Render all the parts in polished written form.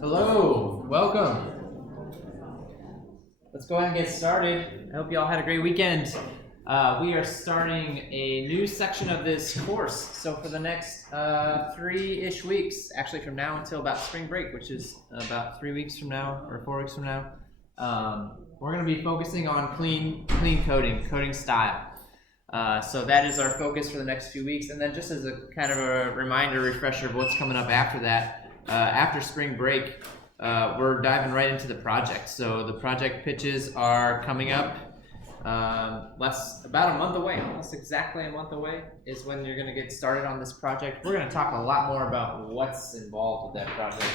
Hello, welcome. Let's go ahead and get started. I hope you all had a great weekend. We are starting a new section of this course. So for the next 3-ish weeks, actually from now until about spring break, which is about 3 weeks from now or 4 weeks from now, we're going to be focusing on clean coding style. So that is our focus for the next few weeks. And then just as a kind of a reminder, refresher of what's coming up after that, after spring break, we're diving right into the project. So the project pitches are coming up about a month away, almost exactly a month away is when you're going to get started on this project. We're going to talk a lot more about what's involved with that project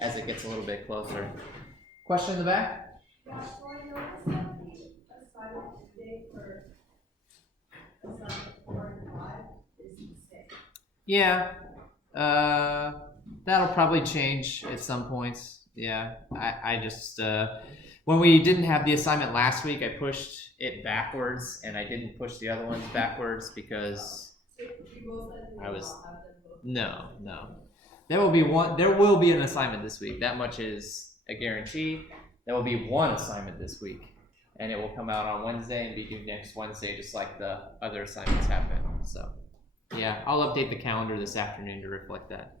as it gets a little bit closer. Question in the back? Yeah, that'll probably change at some points. Yeah, I just when we didn't have the assignment last week, I pushed it backwards, and I didn't push the other ones backwards because I was no. There will be an assignment this week. That much is a guarantee. There will be one assignment this week, and it will come out on Wednesday and be due next Wednesday, just like the other assignments have been. So, yeah, I'll update the calendar this afternoon to reflect that.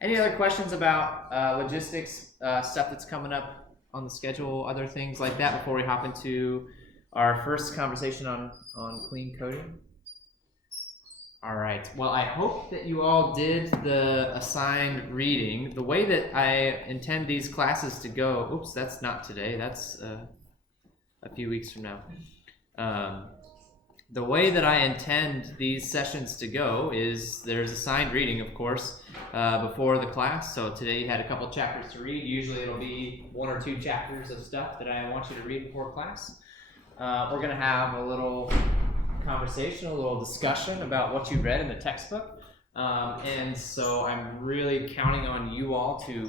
Any other questions about logistics, stuff that's coming up on the schedule, other things like that before we hop into our first conversation on clean coding? All right. Well, I hope that you all did the assigned reading. The way that I intend these classes to go, oops, that's not today. That's a few weeks from now. The way that I intend these sessions to go is there's assigned reading, of course, before the class. So today you had a couple chapters to read. Usually it'll be 1 or 2 chapters of stuff that I want you to read before class. We're going to have a little conversation, a little discussion about what you read in the textbook. And so I'm really counting on you all to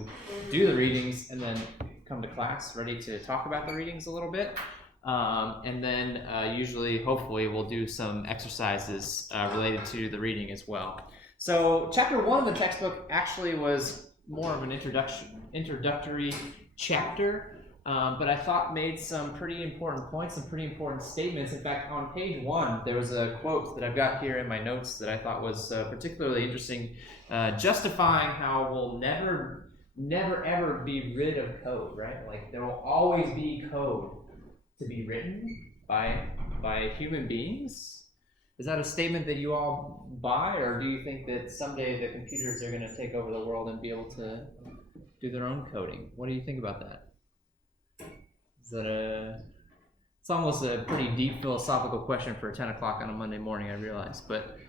do the readings and then come to class ready to talk about the readings a little bit. And then usually, hopefully, we'll do some exercises related to the reading as well. So chapter 1 of the textbook actually was more of an introductory chapter, but I thought made some pretty important points, some pretty important statements. In fact, on page 1, there was a quote that I've got here in my notes that I thought was particularly interesting, justifying how we'll never ever be rid of code, right? Like there will always be code to be written by human beings. Is that a statement that you all buy, or do you think that someday the computers are going to take over the world and be able to do their own coding? What do you think about that? It's almost a pretty deep philosophical question for 10 o'clock on a Monday morning, I realize, but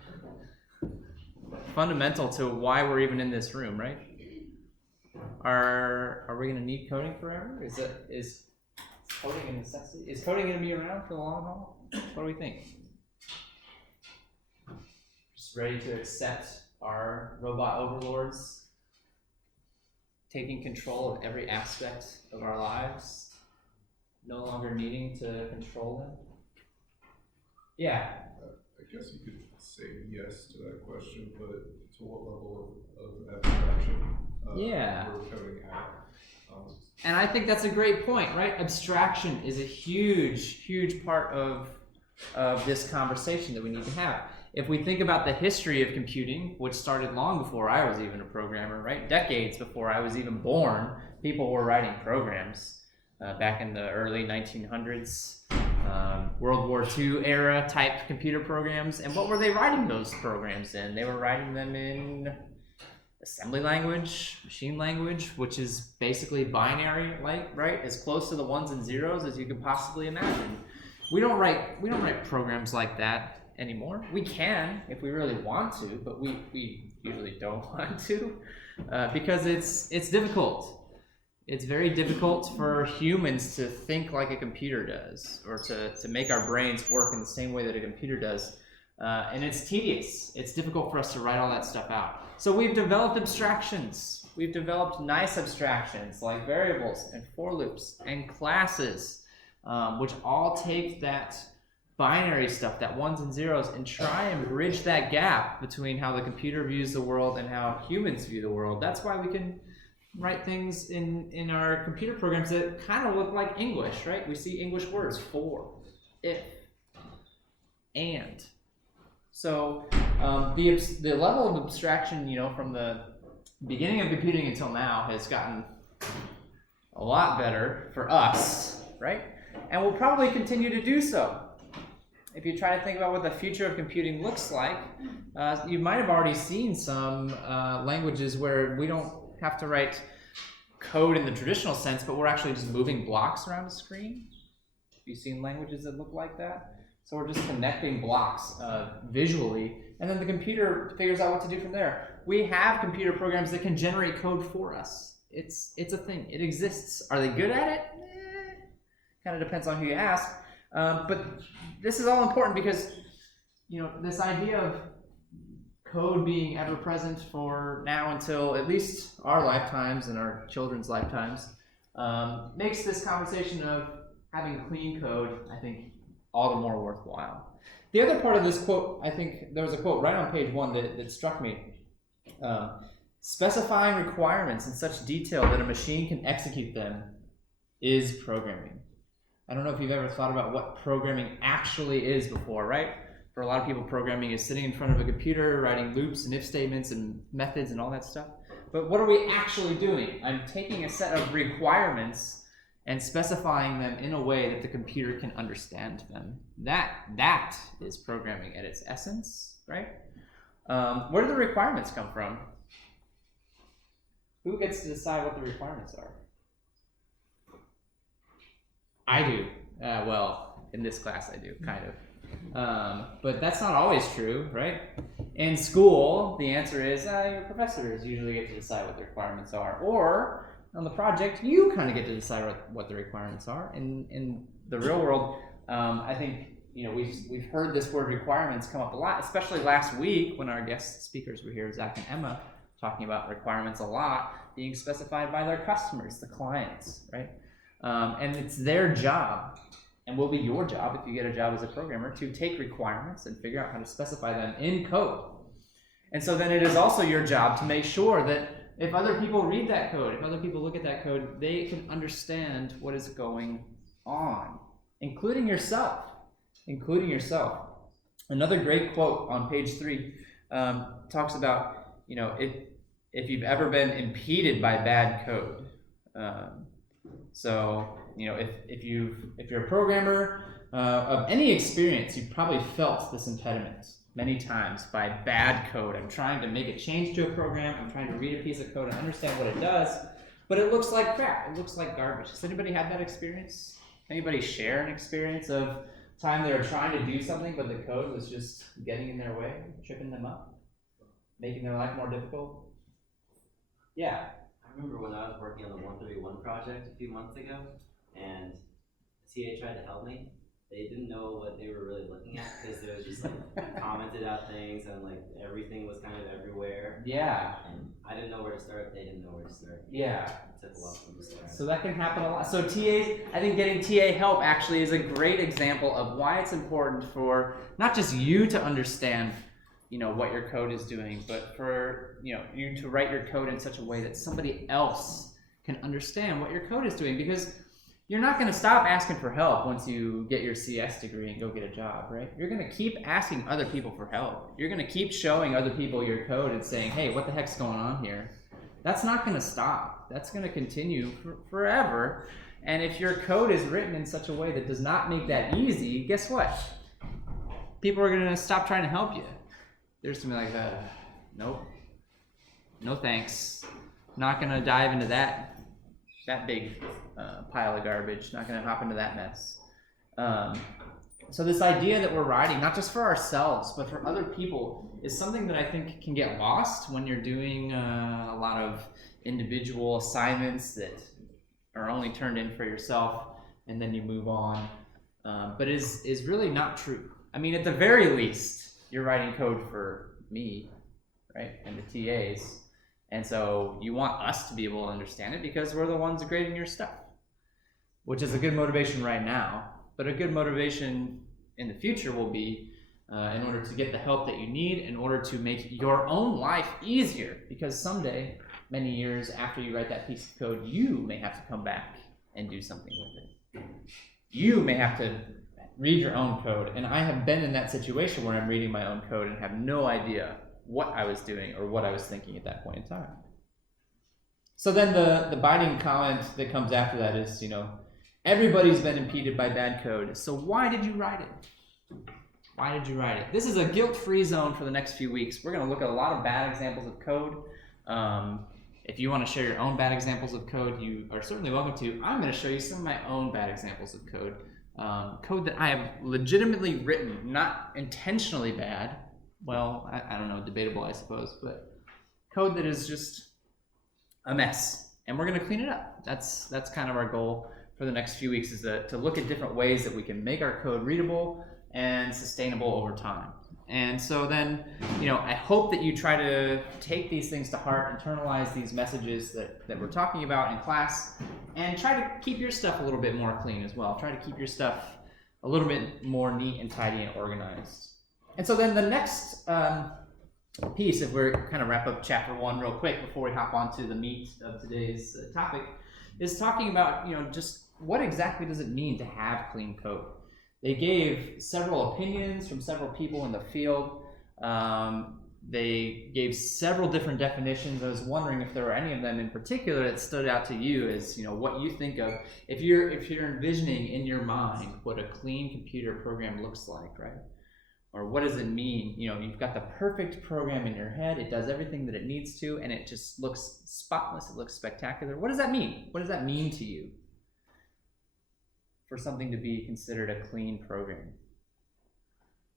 fundamental to why we're even in this room, right? Are we going to need coding forever? Is coding a necessity? Is coding going to be around for the long haul? What do we think? Just ready to accept our robot overlords taking control of every aspect of our lives, no longer needing to control them? Yeah. I guess you could say yes to that question, but to what level of abstraction we're coding at? And I think that's a great point, right? Abstraction is a huge part of this conversation that we need to have. If we think about the history of computing, which started long before I was even a programmer, right? Decades before I was even born, people were writing programs back in the early 1900s, World War II era type computer programs. And what were they writing those programs in? They were writing them in assembly language, machine language, which is basically binary, right? As close to the ones and zeros as you could possibly imagine. We don't write programs like that anymore. We can if we really want to, but we usually don't want to because it's difficult. It's very difficult for humans to think like a computer does, or to make our brains work in the same way that a computer does. And it's tedious. It's difficult for us to write all that stuff out. So we've developed abstractions. We've developed nice abstractions like variables and for loops and classes, which all take that binary stuff, that ones and zeros, and try and bridge that gap between how the computer views the world and how humans view the world. That's why we can write things in our computer programs that kind of look like English, right? We see English words, for, if, and. So the level of abstraction, from the beginning of computing until now has gotten a lot better for us, right? And will probably continue to do so. If you try to think about what the future of computing looks like, you might have already seen some languages where we don't have to write code in the traditional sense, but we're actually just moving blocks around a screen. Have you seen languages that look like that? So we're just connecting blocks visually, and then the computer figures out what to do from there. We have computer programs that can generate code for us. It's a thing. It exists. Are they good at it? Kind of depends on who you ask. But this is all important because, this idea of code being ever present for now until at least our lifetimes and our children's lifetimes makes this conversation of having clean code, I think, all the more worthwhile. The other part of this quote, I think there was a quote right on page 1 that struck me. Specifying requirements in such detail that a machine can execute them is programming. I don't know if you've ever thought about what programming actually is before, right? For a lot of people, programming is sitting in front of a computer, writing loops and if statements and methods and all that stuff. But what are we actually doing? I'm taking a set of requirements and specifying them in a way that the computer can understand them. That is programming at its essence, right? Where do the requirements come from? Who gets to decide what the requirements are? I do. Well, in this class I do, kind of. But that's not always true, right? In school, the answer is your professors usually get to decide what the requirements are. Or on the project, you kind of get to decide what the requirements are. In the real world, I think we've heard this word requirements come up a lot, especially last week when our guest speakers were here, Zach and Emma, talking about requirements a lot being specified by their customers, the clients, right? And it's their job, and will be your job if you get a job as a programmer, to take requirements and figure out how to specify them in code. And so then it is also your job to make sure that if other people read that code, if other people look at that code, they can understand what is going on, including yourself. Another great quote on page 3 talks about, if you've ever been impeded by bad code. So, if you're a programmer of any experience, you've probably felt this impediment many times by bad code. I'm trying to make a change to a program. I'm trying to read a piece of code and understand what it does, but it looks like crap. It looks like garbage. Has anybody had that experience? Anybody share an experience of time they were trying to do something, but the code was just getting in their way, tripping them up, making their life more difficult? Yeah. I remember when I was working on the 131 project a few months ago, and TA tried to help me. They didn't know what they were really looking at because they was just commented out things and everything was kind of everywhere. Yeah. And I didn't know where to start. They didn't know where to start. Yeah. It took a while for them to start. So that can happen a lot. So TAs, I think getting TA help actually is a great example of why it's important for not just you to understand what your code is doing, but for you to write your code in such a way that somebody else can understand what your code is doing, because you're not going to stop asking for help once you get your CS degree and go get a job, right? You're going to keep asking other people for help. You're going to keep showing other people your code and saying, hey, what the heck's going on here? That's not going to stop. That's going to continue forever. And if your code is written in such a way that does not make that easy, guess what? People are going to stop trying to help you. There's going to be nope, no thanks. Not going to dive into that big pile of garbage. Not going to hop into that mess. So this idea that we're writing, not just for ourselves, but for other people, is something that I think can get lost when you're doing a lot of individual assignments that are only turned in for yourself, and then you move on. But is really not true. I mean, at the very least, you're writing code for me, right, and the TAs. And so you want us to be able to understand it because we're the ones grading your stuff, which is a good motivation right now. But a good motivation in the future will be in order to get the help that you need, in order to make your own life easier. Because someday, many years after you write that piece of code, you may have to come back and do something with it. You may have to read your own code. And I have been in that situation where I'm reading my own code and have no idea what I was doing or what I was thinking at that point in time. So then the biting comment that comes after that is, everybody's been impeded by bad code. So why did you write it? Why did you write it? This is a guilt-free zone for the next few weeks. We're going to look at a lot of bad examples of code. If you want to share your own bad examples of code, you are certainly welcome to. I'm going to show you some of my own bad examples of code. Code that I have legitimately written, not intentionally bad. Well, I don't know, debatable, I suppose, but code that is just a mess. And we're going to clean it up. That's kind of our goal for the next few weeks, is to look at different ways that we can make our code readable and sustainable over time. And so then, I hope that you try to take these things to heart, internalize these messages that we're talking about in class, and try to keep your stuff a little bit more clean as well. Try to keep your stuff a little bit more neat and tidy and organized. And so then the next piece, if we're kind of wrap up chapter 1 real quick before we hop on to the meat of today's topic, is talking about, just what exactly does it mean to have clean code? They gave several opinions from several people in the field. They gave several different definitions. I was wondering if there were any of them in particular that stood out to you as, what you think of. If you're envisioning in your mind what a clean computer program looks like, right? Or what does it mean? You've got the perfect program in your head. It does everything that it needs to, and it just looks spotless. It looks spectacular. What does that mean? What does that mean to you for something to be considered a clean program?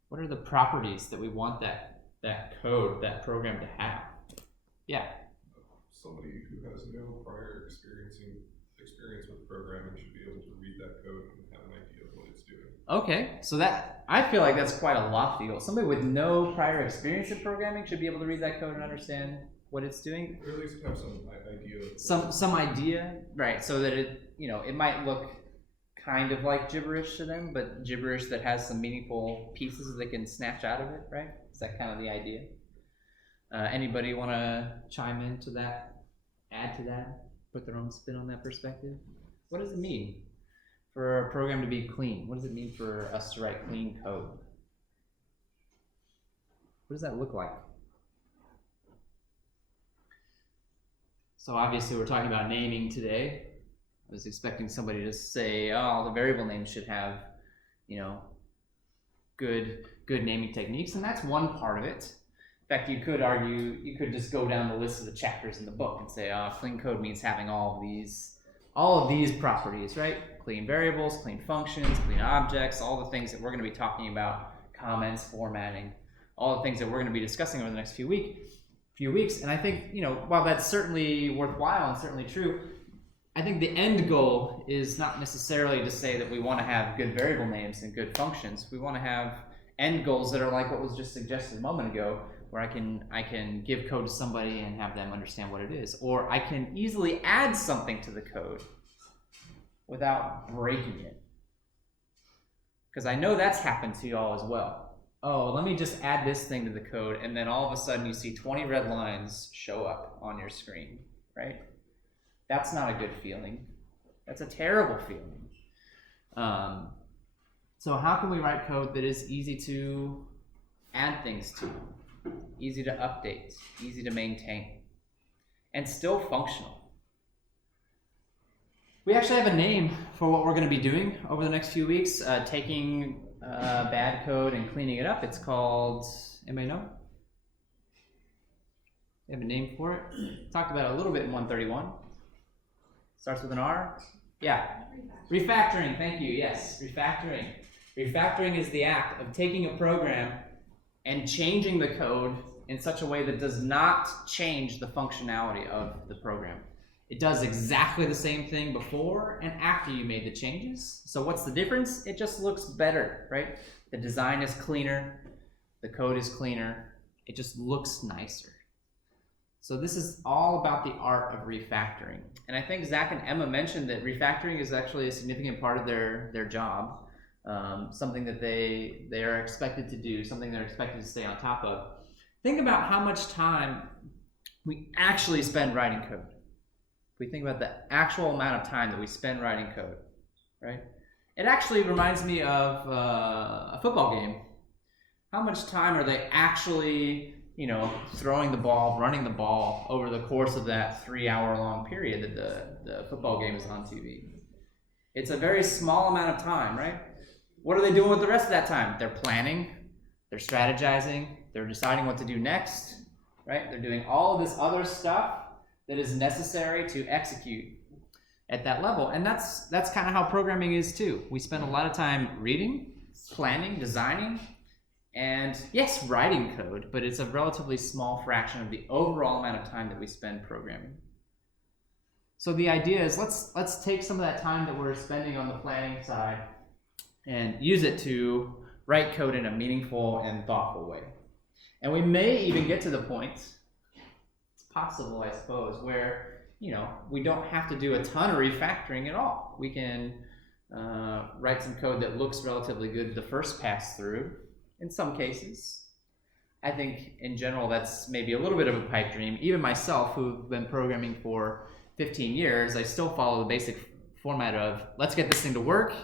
What are the properties that we want that code, that program to have? Yeah. Somebody who has no prior experience with programming should be able to read that code and have an idea of what it's doing. Okay, so that, I feel like that's quite a lofty goal. Somebody with no prior experience in programming should be able to read that code and understand what it's doing. Or at least have some idea. Some idea, right? So that it might look kind of like gibberish to them, but gibberish that has some meaningful pieces that they can snatch out of it, right? Is that kind of the idea? Anybody want to chime into that, add to that, put their own spin on that perspective? What does it mean for a program to be clean? What does it mean for us to write clean code? What does that look like? So obviously we're talking about naming today. I was expecting somebody to say, oh, the variable names should have, good naming techniques, and that's one part of it. In fact, you could argue, you could just go down the list of the chapters in the book and say, clean code means having all of these properties, right? Clean variables, clean functions, clean objects, all the things that we're going to be talking about, comments, formatting, all the things that we're going to be discussing over the next few weeks. And I think, while that's certainly worthwhile and certainly true, I think the end goal is not necessarily to say that we want to have good variable names and good functions. We want to have end goals that are like what was just suggested a moment ago, where I can give code to somebody and have them understand what it is, or I can easily add something to the code without breaking it. Because I know that's happened to you all as well. Oh, let me just add this thing to the code, and then all of a sudden you see 20 red lines show up on your screen, right? That's not a good feeling. That's a terrible feeling. So how can we write code that is easy to add things to, easy to update, easy to maintain, and still functional? We actually have a name for what we're going to be doing over the next few weeks, taking bad code and cleaning it up. It's called, anybody know? We have a name for it. Talked about it a little bit in 131. Starts with an R? Yeah. Refactoring, thank you, yes, refactoring. Refactoring is the act of taking a program and changing the code in such a way that does not change the functionality of the program. It does exactly the same thing before and after you made the changes. So what's the difference? It just looks better, right? The design is cleaner, the code is cleaner, it just looks nicer. So this is all about the art of refactoring. And I think Zach and Emma mentioned that refactoring is actually a significant part of their job, something that they are expected to do, something they're expected to stay on top of. Think about how much time we actually spend writing code. We think about the actual amount of time that we spend writing code, right? It actually reminds me of a football game. How much time are they actually, throwing the ball, running the ball over the course of that 3-hour-long period that the football game is on TV? It's a very small amount of time, right? What are they doing with the rest of that time? They're planning, they're strategizing, they're deciding what to do next, right? They're doing all of this other stuff that is necessary to execute at that level. And that's kind of how programming is too. We spend a lot of time reading, planning, designing, and yes, writing code, but it's a relatively small fraction of the overall amount of time that we spend programming. So the idea is let's take some of that time that we're spending on the planning side and use it to write code in a meaningful and thoughtful way. And we may even get to the point, it's possible, I suppose, where we don't have to do a ton of refactoring at all. We can write some code that looks relatively good the first pass through. In some cases, I think in general that's maybe a little bit of a pipe dream. Even myself, who've been programming for 15 years, I still follow the basic format of let's get this thing to work.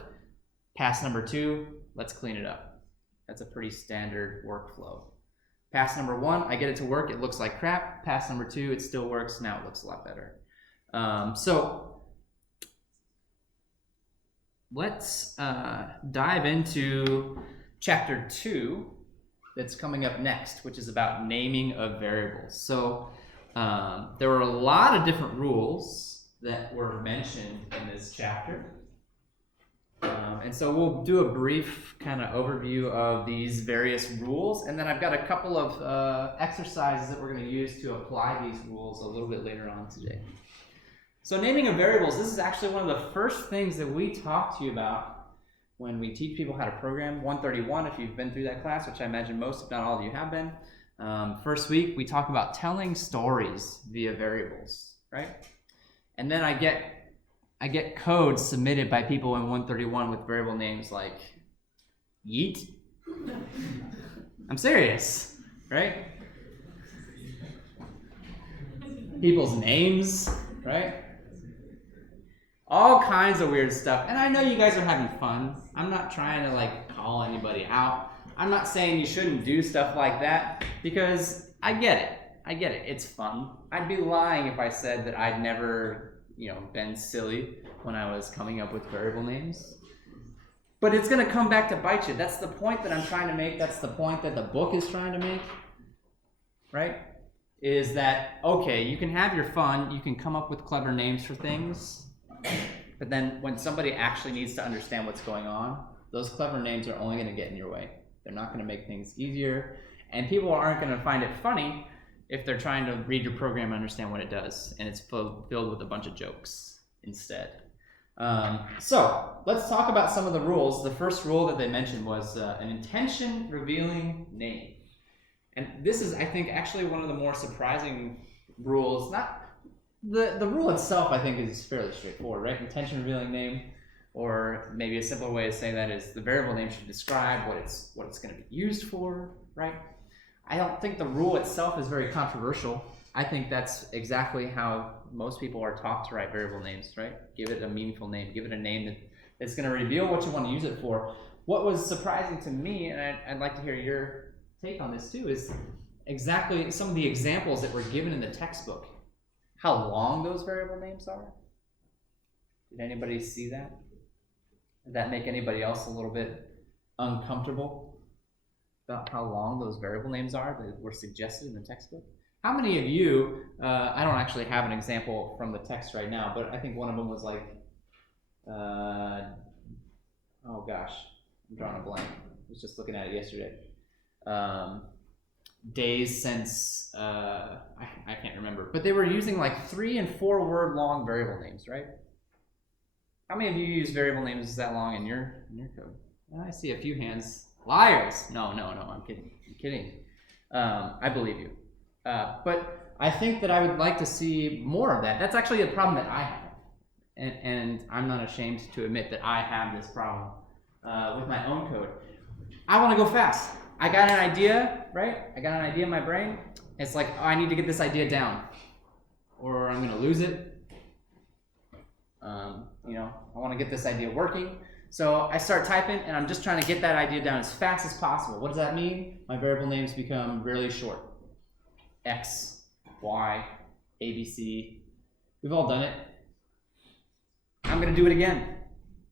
Pass number 2, let's clean it up. That's a pretty standard workflow. Pass number 1, I get it to work, it looks like crap. Pass number 2, it still works, now it looks a lot better. So let's dive into chapter 2 that's coming up next, which is about naming of variables. So there were a lot of different rules that were mentioned in this chapter. And so we'll do a brief kind of overview of these various rules, and then I've got a couple of exercises that we're going to use to apply these rules a little bit later on today. So naming of variables, this is actually one of the first things that we talk to you about when we teach people how to program. 131, if you've been through that class, which I imagine most, if not all of you have been. First week, we talk about telling stories via variables, right? And then I get code submitted by people in 131 with variable names like yeet. I'm serious, right? People's names, right? All kinds of weird stuff. And I know you guys are having fun. I'm not trying to call anybody out. I'm not saying you shouldn't do stuff like that, because I get it. It's fun. I'd be lying if I said that I'd never, been silly when I was coming up with variable names. But it's going to come back to bite you. That's the point that I'm trying to make. That's the point that the book is trying to make, right? Is that, okay, you can have your fun. You can come up with clever names for things. But then when somebody actually needs to understand what's going on, those clever names are only going to get in your way. They're not going to make things easier. And people aren't going to find it funny if they're trying to read your program and understand what it does. And it's filled with a bunch of jokes instead. So let's talk about some of the rules. The first rule that they mentioned was an intention revealing name. And this is, I think, actually one of the more surprising rules. Not the rule itself, I think, is fairly straightforward, right? Intention revealing name, or maybe a simpler way of saying that is the variable name should describe what it's going to be used for, right? I don't think the rule itself is very controversial. I think that's exactly how most people are taught to write variable names, right? Give it a meaningful name. Give it a name that's going to reveal what you want to use it for. What was surprising to me, and I'd like to hear your take on this too, is exactly some of the examples that were given in the textbook. How long those variable names are. Did anybody see that? Did that make anybody else a little bit uncomfortable about how long those variable names are that were suggested in the textbook? How many of you, I don't actually have an example from the text right now, but I think one of them was like, oh gosh, I'm drawing a blank. I was just looking at it yesterday. Days since, I can't remember, but they were using 3 and 4 word long variable names, right? How many of you use variable names that long in your code? I see a few hands Liars. No, I'm kidding. I believe you. But I think that I would like to see more of that. That's actually a problem that I have. And I'm not ashamed to admit that I have this problem with my own code. I want to go fast. I got an idea, right? I got an idea in my brain. It's like, oh, I need to get this idea down, or I'm going to lose it. I want to get this idea working. So I start typing, and I'm just trying to get that idea down as fast as possible. What does that mean? My variable names become really short. X, Y, ABC. We've all done it. I'm going to do it again,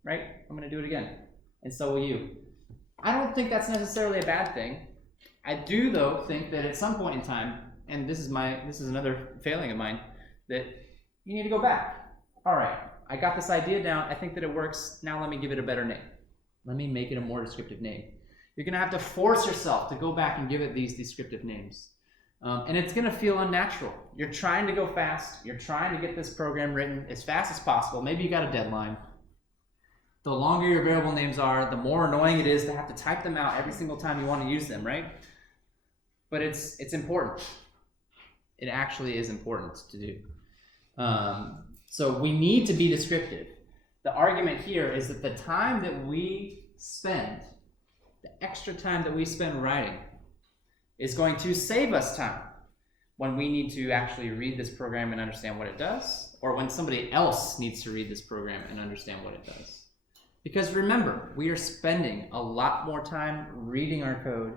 right? I'm going to do it again. And so will you. I don't think that's necessarily a bad thing. I do, though, think that at some point in time, and this is another failing of mine, that you need to go back. All right, I got this idea down. I think that it works. Now let me give it a better name. Let me make it a more descriptive name. You're going to have to force yourself to go back and give it these descriptive names. And it's going to feel unnatural. You're trying to go fast. You're trying to get this program written as fast as possible. Maybe you got a deadline. The longer your variable names are, the more annoying it is to have to type them out every single time you want to use them, right? But it's important. It actually is important to do. So we need to be descriptive. The argument here is that the time that we spend, the extra time that we spend writing, is going to save us time when we need to actually read this program and understand what it does, or when somebody else needs to read this program and understand what it does. Because remember, we are spending a lot more time reading our code,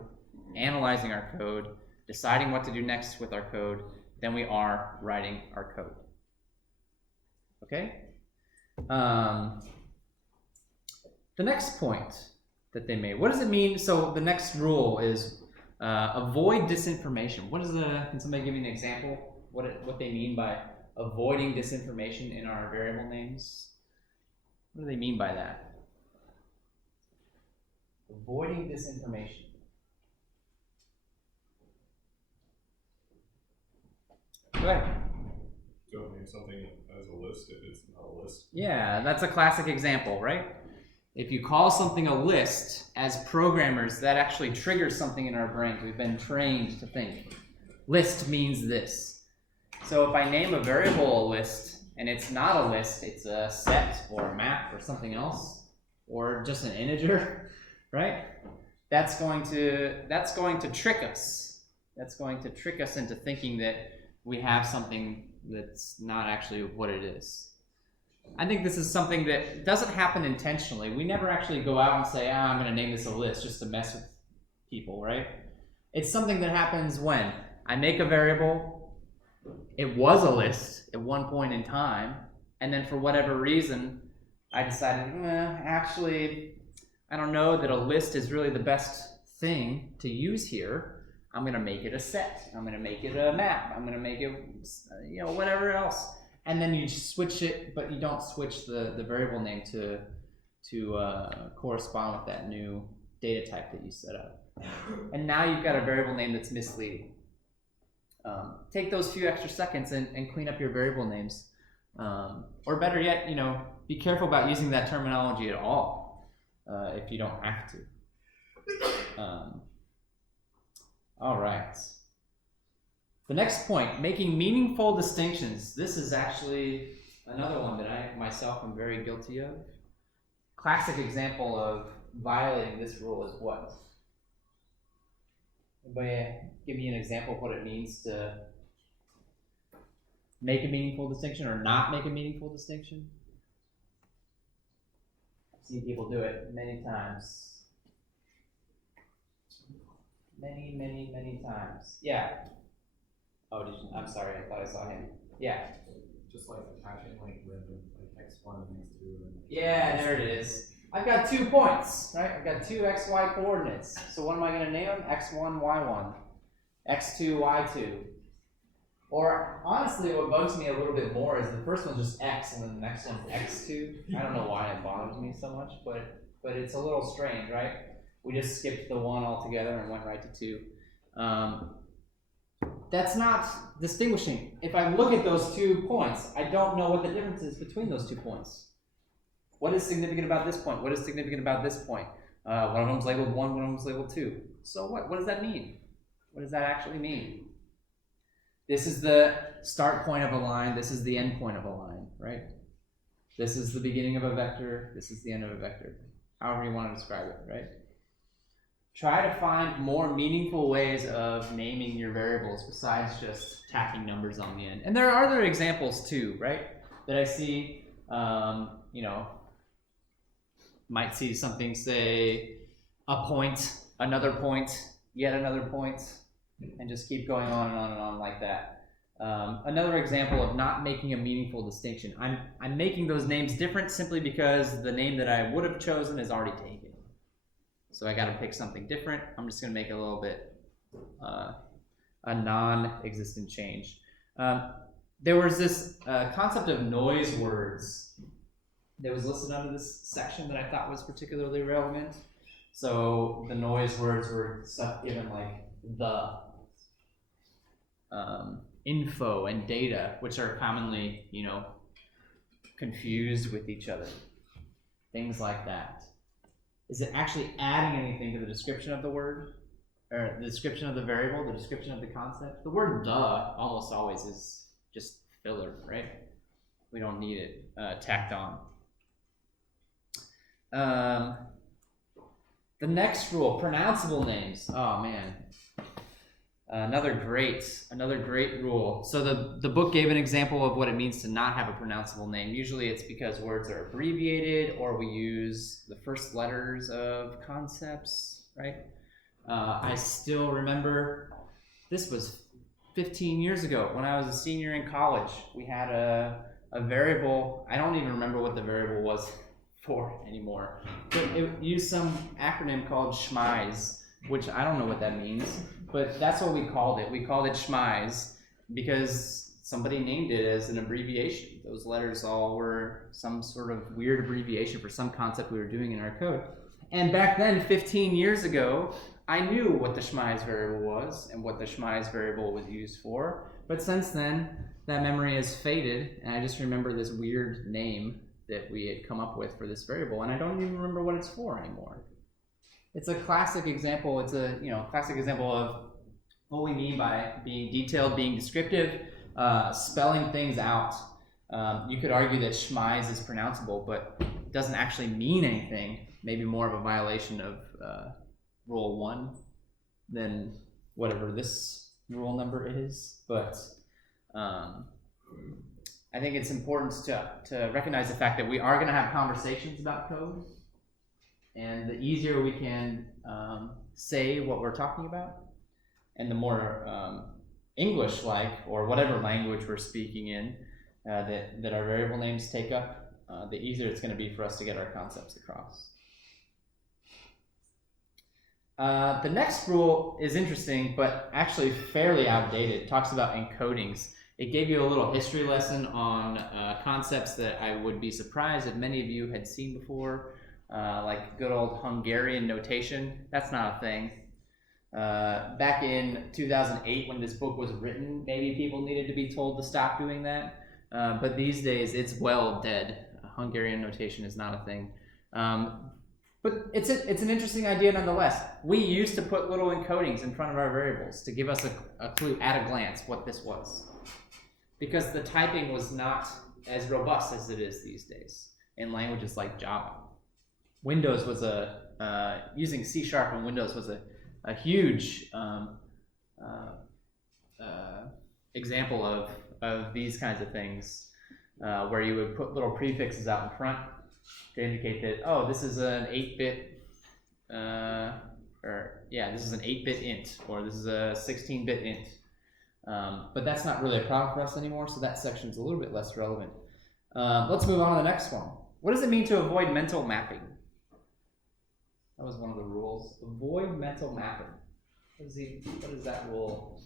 analyzing our code, deciding what to do next with our code, than we are writing our code. Okay? The next point that they made, what does it mean? So the next rule is avoid disinformation. Can somebody give me an example what they mean by avoiding disinformation in our variable names? What do they mean by that? Avoiding disinformation. Go ahead. Don't name something as a list if it's not a list. Yeah, that's a classic example, right? If you call something a list, as programmers, that actually triggers something in our brains. We've been trained to think. List means this. So if I name a variable a list, and it's not a list, it's a set or a map or something else, or just an integer, right? That's going to trick us. That's going to trick us into thinking that we have something that's not actually what it is. I think this is something that doesn't happen intentionally. We never actually go out and say, I'm going to name this a list just to mess with people, right? It's something that happens when I make a variable, it was a list at one point in time, and then for whatever reason, I decided, actually, I don't know that a list is really the best thing to use here. I'm going to make it a set. I'm going to make it a map. I'm going to make it, whatever else. And then you switch it, but you don't switch the variable name to correspond with that new data type that you set up. And now you've got a variable name that's misleading. Take those few extra seconds and clean up your variable names. Or better yet, be careful about using that terminology at all if you don't have to. All right. The next point, making meaningful distinctions. This is actually another one that I myself am very guilty of. Classic example of violating this rule is what? Anybody give me an example of what it means to make a meaningful distinction or not make a meaningful distinction? I've seen people do it many times. Many times. Yeah. Oh, I'm sorry. I thought I saw him. Yeah. Just like attaching like random like x1 and x2. Yeah, there it is. I've got 2 points, right? I've got 2 xy coordinates. So what am I going to name them? x1, y1, x2, y2. Or honestly, what bugs me a little bit more is the first one's just x and then the next one's x2. I don't know why it bothers me so much, but it's a little strange, right? We just skipped the 1 altogether and went right to 2. That's not distinguishing. If I look at those 2 points, I don't know what the difference is between those 2 points. What is significant about this point? What is significant about this point? One of them's labeled 1, one of them's labeled 2. So what? What does that mean? What does that actually mean? This is the start point of a line. This is the end point of a line, right? This is the beginning of a vector. This is the end of a vector. However you want to describe it, right? Try to find more meaningful ways of naming your variables besides just tacking numbers on the end. And there are other examples too, right? That I see, you know, might see something say a point, another point, yet another point, and just keep going on and on and on like that. Another example of not making a meaningful distinction. I'm making those names different simply because the name that I would have chosen is already taken. So I got to pick something different. I'm just going to make it a little bit a non-existent change. There was this concept of noise words that was listed under this section that I thought was particularly relevant. So the noise words were stuff given like the, info, and data, which are commonly, you know, confused with each other. Things like that. Is it actually adding anything to the description of the word, or the description of the variable, the description of the concept? The word "the" almost always is just filler, right? We don't need it tacked on. The next rule, pronounceable names. Oh man, another great rule. So the book gave an example of what it means to not have a pronounceable name. Usually it's because words are abbreviated or we use the first letters of concepts, right? I still remember, this was 15 years ago when I was a senior in college. We had a variable. I don't even remember what the variable was for anymore. But it used some acronym called SHMIZE, which I don't know what that means, but that's what we called it. We called it SHMIZE because somebody named it as an abbreviation. Those letters all were some sort of weird abbreviation for some concept we were doing in our code. And back then, 15 years ago, I knew what the SHMIZE variable was and what the SHMIZE variable was used for. But since then, that memory has faded, and I just remember this weird name that we had come up with for this variable, and I don't even remember what it's for anymore. It's a classic example. It's a classic example of what we mean by being detailed, being descriptive, spelling things out. You could argue that SHMIZE is pronounceable, but it doesn't actually mean anything. Maybe more of a violation of Rule 1 than whatever this rule number is. But I think it's important to recognize the fact that we are going to have conversations about code. And the easier we can say what we're talking about, and the more English-like, or whatever language we're speaking in, that our variable names take up, the easier it's going to be for us to get our concepts across. The next rule is interesting, but actually fairly outdated. It talks about encodings. It gave you a little history lesson on concepts that I would be surprised if many of you had seen before. Like good old Hungarian notation. That's not a thing. Back in 2008 when this book was written, maybe people needed to be told to stop doing that. But these days it's well dead. Hungarian notation is not a thing. But it's an interesting idea nonetheless. We used to put little encodings in front of our variables to give us a clue at a glance what this was. Because the typing was not as robust as it is these days in languages like Java. Windows was using C# in Windows was a huge example of these kinds of things, where you would put little prefixes out in front to indicate that, oh, this is an 8-bit, this is an 8-bit int, or this is a 16-bit int. But that's not really a problem for us anymore, so that section's a little bit less relevant. Let's move on to the next one. What does it mean to avoid mental mapping? That was one of the rules. Avoid mental mapping. What is that rule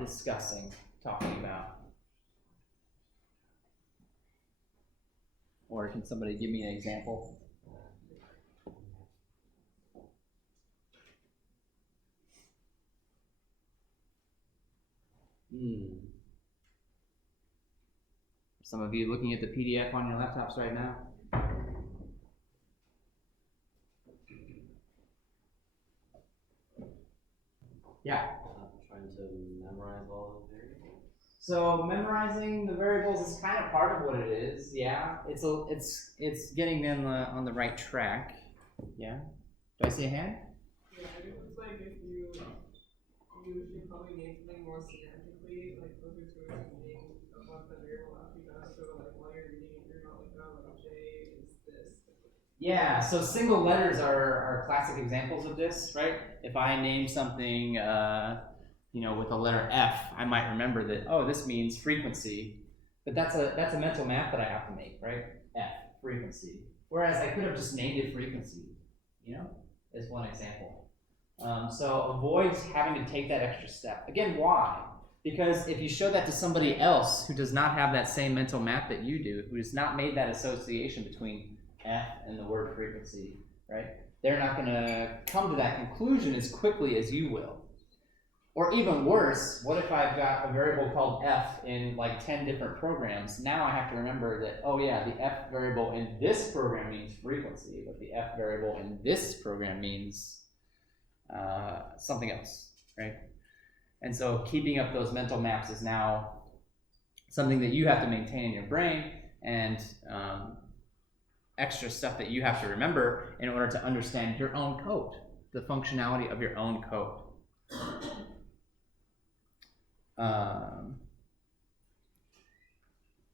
discussing, talking about? Or can somebody give me an example? Some of you looking at the PDF on your laptops right now. Yeah. Trying to memorize all the variables. So memorizing the variables is kind of part of what it is. Yeah, it's getting them on the right track. Yeah. Do I see a hand? Yeah, it looks like if you should probably name something more semantically, like closer to it being of what the variable actually does. So like while you're reading it, you're not like, oh, J is this. Yeah, so single letters are classic examples of this, right? If I name something, with a letter F, I might remember that, oh, this means frequency. But that's a mental map that I have to make, right? F, frequency. Whereas I could have just named it frequency, is one example. So avoid having to take that extra step. Again, why? Because if you show that to somebody else who does not have that same mental map that you do, who has not made that association between F and the word frequency, right? They're not going to come to that conclusion as quickly as you will. Or even worse, what if I've got a variable called F in like 10 different programs? Now I have to remember that, oh yeah, the F variable in this program means frequency, but the F variable in this program means something else, right? And so keeping up those mental maps is now something that you have to maintain in your brain, and extra stuff that you have to remember in order to understand your own code, the functionality of your own code.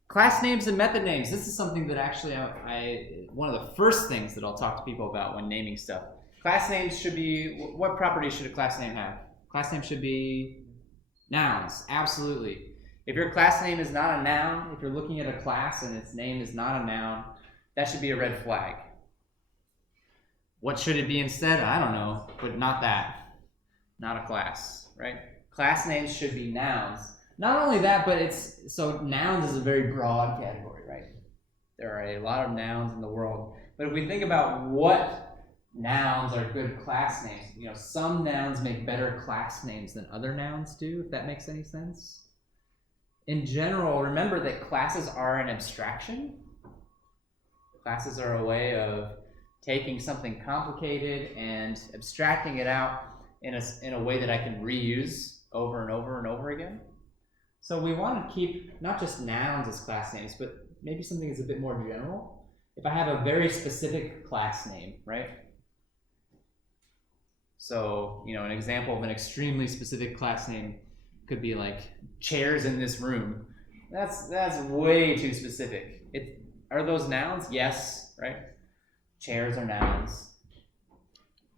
Class names and method names. This is something that actually one of the first things that I'll talk to people about when naming stuff. Class names should be, what properties should a class name have? Class name should be nouns, absolutely. If your class name is not a noun, if you're looking at a class and its name is not a noun, that should be a red flag. What should it be instead? I don't know, but not that. Not a class, right? Class names should be nouns. Not only that, but so nouns is a very broad category, right? There are a lot of nouns in the world. But if we think about what nouns are good class names, some nouns make better class names than other nouns do, if that makes any sense. In general, remember that classes are an abstraction. Classes are a way of taking something complicated and abstracting it out in a way that I can reuse over and over and over again. So we want to keep not just nouns as class names, but maybe something that's a bit more general. If I have a very specific class name, right? So, an example of an extremely specific class name could be like chairs in this room. That's way too specific. Are those nouns? Yes, right? Chairs are nouns.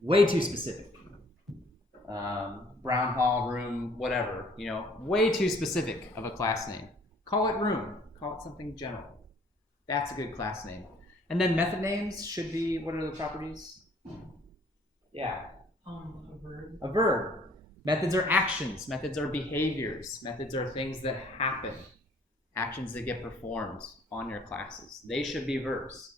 Way too specific. Brown hall, room, whatever, way too specific of a class name. Call it room. Call it something general. That's a good class name. And then method names should be, what are the properties? Yeah. A verb. A verb. Methods are actions. Methods are behaviors. Methods are things that happen. Actions that get performed on your classes. They should be verbs.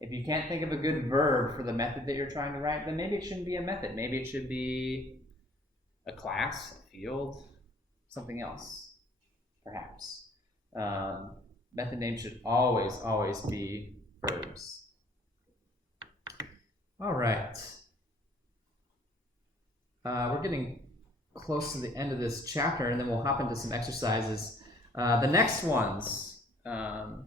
If you can't think of a good verb for the method that you're trying to write, then maybe it shouldn't be a method. Maybe it should be a class, a field, something else, perhaps. Method names should always be verbs. All right. We're getting close to the end of this chapter, and then we'll hop into some exercises. The next ones, kind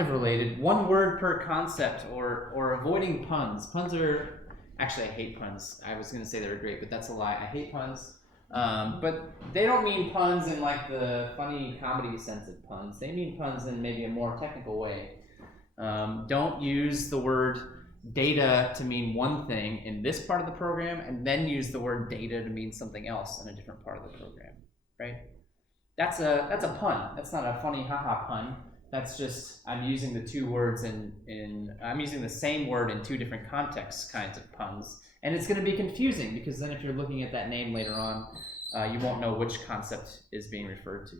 of related. One word per concept, or avoiding puns. Puns are, actually I hate puns. I was going to say they were great, but that's a lie. I hate puns. But they don't mean puns in like the funny comedy sense of puns. They mean puns in maybe a more technical way. Don't use the word data to mean one thing in this part of the program, and then use the word data to mean something else in a different part of the program, right? That's a pun. That's not a funny haha pun. That's just, I'm using the two words I'm using the same word in two different contexts kinds of puns. And it's going to be confusing, because then if you're looking at that name later on, you won't know which concept is being referred to.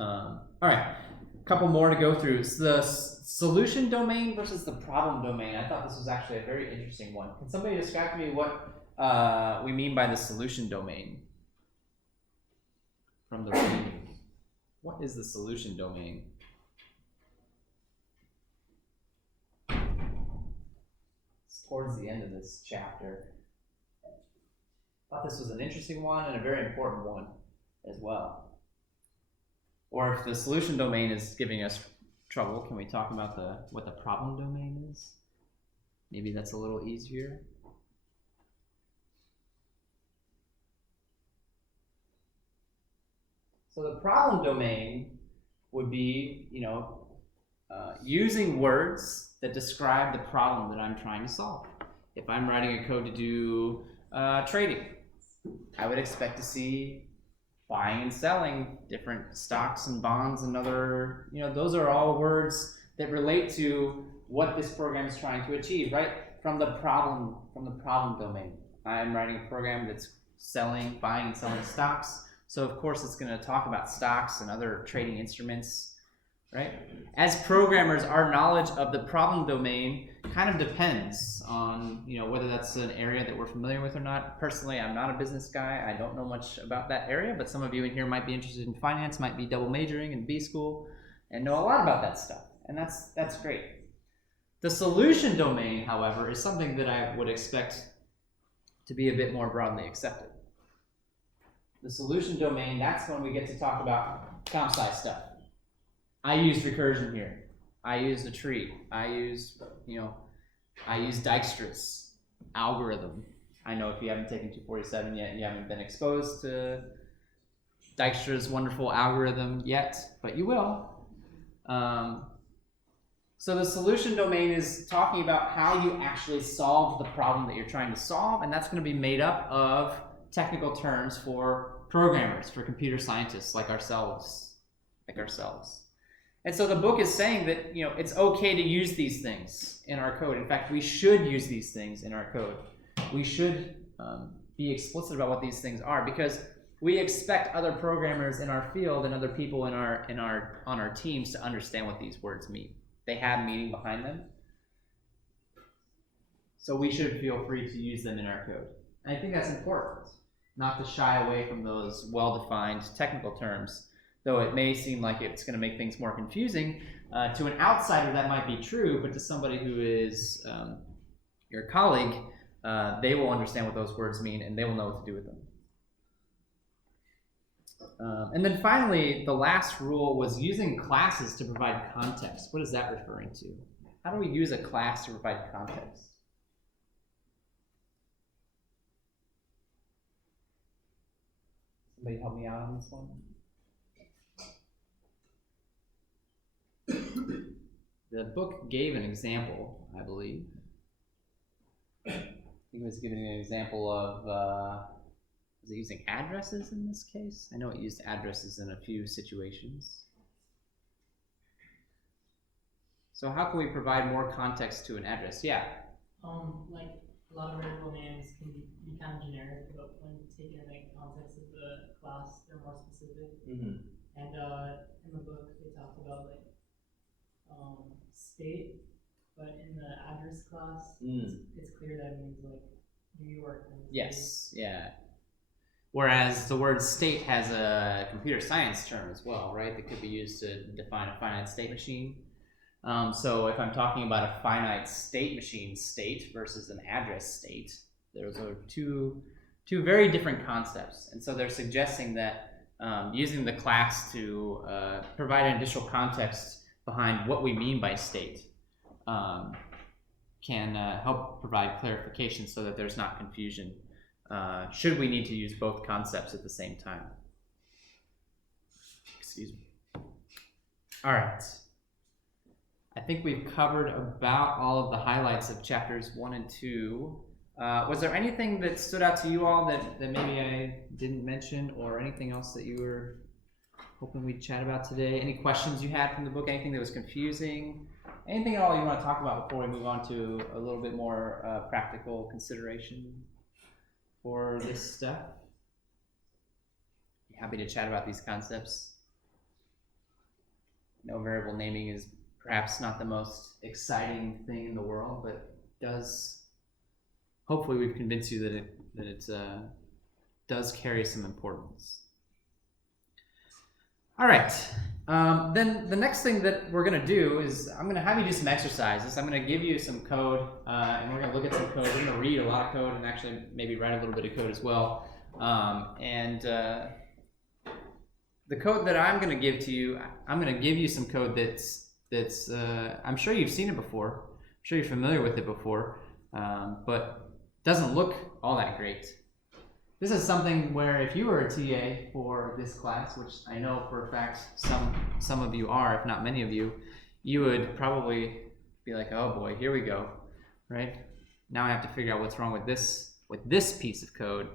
All right, a couple more to go through. So the solution domain versus the problem domain. I thought this was actually a very interesting one. Can somebody describe to me what we mean by the solution domain from the reading? What is the solution domain? It's towards the end of this chapter. thought this was an interesting one and a very important one as well. Or if the solution domain is giving us trouble, can we talk about what the problem domain is? Maybe that's a little easier. So the problem domain would be, using words that describe the problem that I'm trying to solve. If I'm writing a code to do trading, I would expect to see buying and selling different stocks and bonds and other, those are all words that relate to what this program is trying to achieve, right? From the problem domain. I'm writing a program that's buying and selling stocks. So of course it's going to talk about stocks and other trading instruments, right? As programmers, our knowledge of the problem domain kind of depends on, whether that's an area that we're familiar with or not. Personally, I'm not a business guy. I don't know much about that area, but some of you in here might be interested in finance, might be double majoring in B school, and know a lot about that stuff. And that's great. The solution domain, however, is something that I would expect to be a bit more broadly accepted. The solution domain, that's when we get to talk about comp sci stuff. I used recursion here. I used a tree. I used Dijkstra's algorithm. I know if you haven't taken 247 yet, you haven't been exposed to Dijkstra's wonderful algorithm yet, but you will. So the solution domain is talking about how you actually solve the problem that you're trying to solve, and that's going to be made up of technical terms for programmers, for computer scientists like ourselves. And so the book is saying that it's okay to use these things in our code. In fact, we should use these things in our code. We should be explicit about what these things are, because we expect other programmers in our field and other people on our teams to understand what these words mean. They have meaning behind them. So we should feel free to use them in our code. And I think that's important, not to shy away from those well-defined technical terms, though it may seem like it's going to make things more confusing. To an outsider, that might be true, but to somebody who is your colleague, they will understand what those words mean, and they will know what to do with them. And then finally, the last rule was using classes to provide context. What is that referring to? How do we use a class to provide context? Somebody help me out on this one? The book gave an example, I believe. I think it was giving an example of, was it using addresses in this case? I know it used addresses in a few situations. So how can we provide more context to an address? Yeah? Like a lot of variable names can be kind of generic, but when taken in the context of the class, they're more specific. Mm-hmm. And in the book, they talked about like state, but in the address class, it's clear that it means like New York. Yes, yeah. Whereas the word state has a computer science term as well, right? That could be used to define a finite state machine. So if I'm talking about a finite state machine state versus an address state, those are two very different concepts. And so they're suggesting that using the class to provide an additional context behind what we mean by state can help provide clarification so that there's not confusion. Should we need to use both concepts at the same time? Excuse me. All right. I think we've covered about all of the highlights of chapters 1 and 2. Was there anything that stood out to you all that maybe I didn't mention, or anything else that you were hoping we'd chat about today? Any questions you had from the book? Anything that was confusing? Anything at all you want to talk about before we move on to a little bit more practical consideration for this stuff? Happy to chat about these concepts. No, variable naming is perhaps not the most exciting thing in the world, but hopefully we've convinced you that it does carry some importance. All right, Then the next thing that we're going to do is I'm going to have you do some exercises. I'm going to give you some code, and we're going to look at some code. We're going to read a lot of code and actually maybe write a little bit of code as well. The code that I'm going to give to you, I'm going to give you some code that's I'm sure you've seen it before. I'm sure you're familiar with it before, but doesn't look all that great. This is something where if you were a TA for this class, which I know for a fact some of you are, if not many of you, you would probably be like, oh boy, here we go, right? Now I have to figure out what's wrong with this piece of code.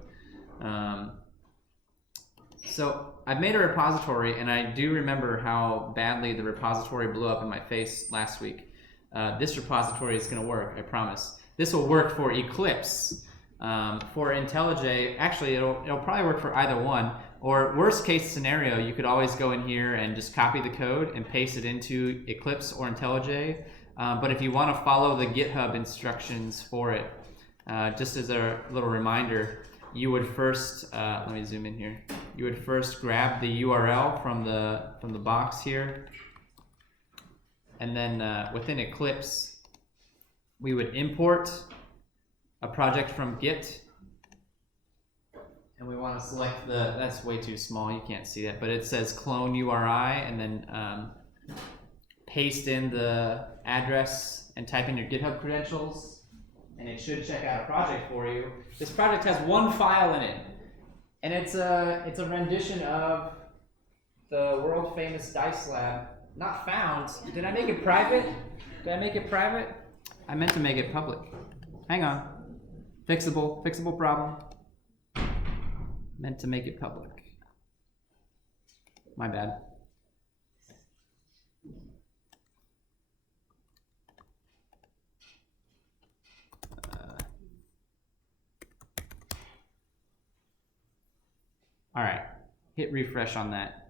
So I've made a repository, and I do remember how badly the repository blew up in my face last week. This repository is going to work, I promise. This will work for Eclipse. For IntelliJ, actually it'll probably work for either one, or worst case scenario, you could always go in here and just copy the code and paste it into Eclipse or IntelliJ. But if you want to follow the GitHub instructions for it, just as a little reminder, you would first, let me zoom in here. You would first grab the URL from the box here, and then within Eclipse, we would import a project from Git, and we want to select that's way too small, you can't see that, but it says clone URI, and then paste in the address and type in your GitHub credentials, and it should check out a project for you. This project has one file in it, and it's a rendition of the world famous Dice Lab. Not found. Did I make it private? Did I make it private? I meant to make it public. Hang on. Fixable problem. Meant to make it public. My bad. All right, hit refresh on that.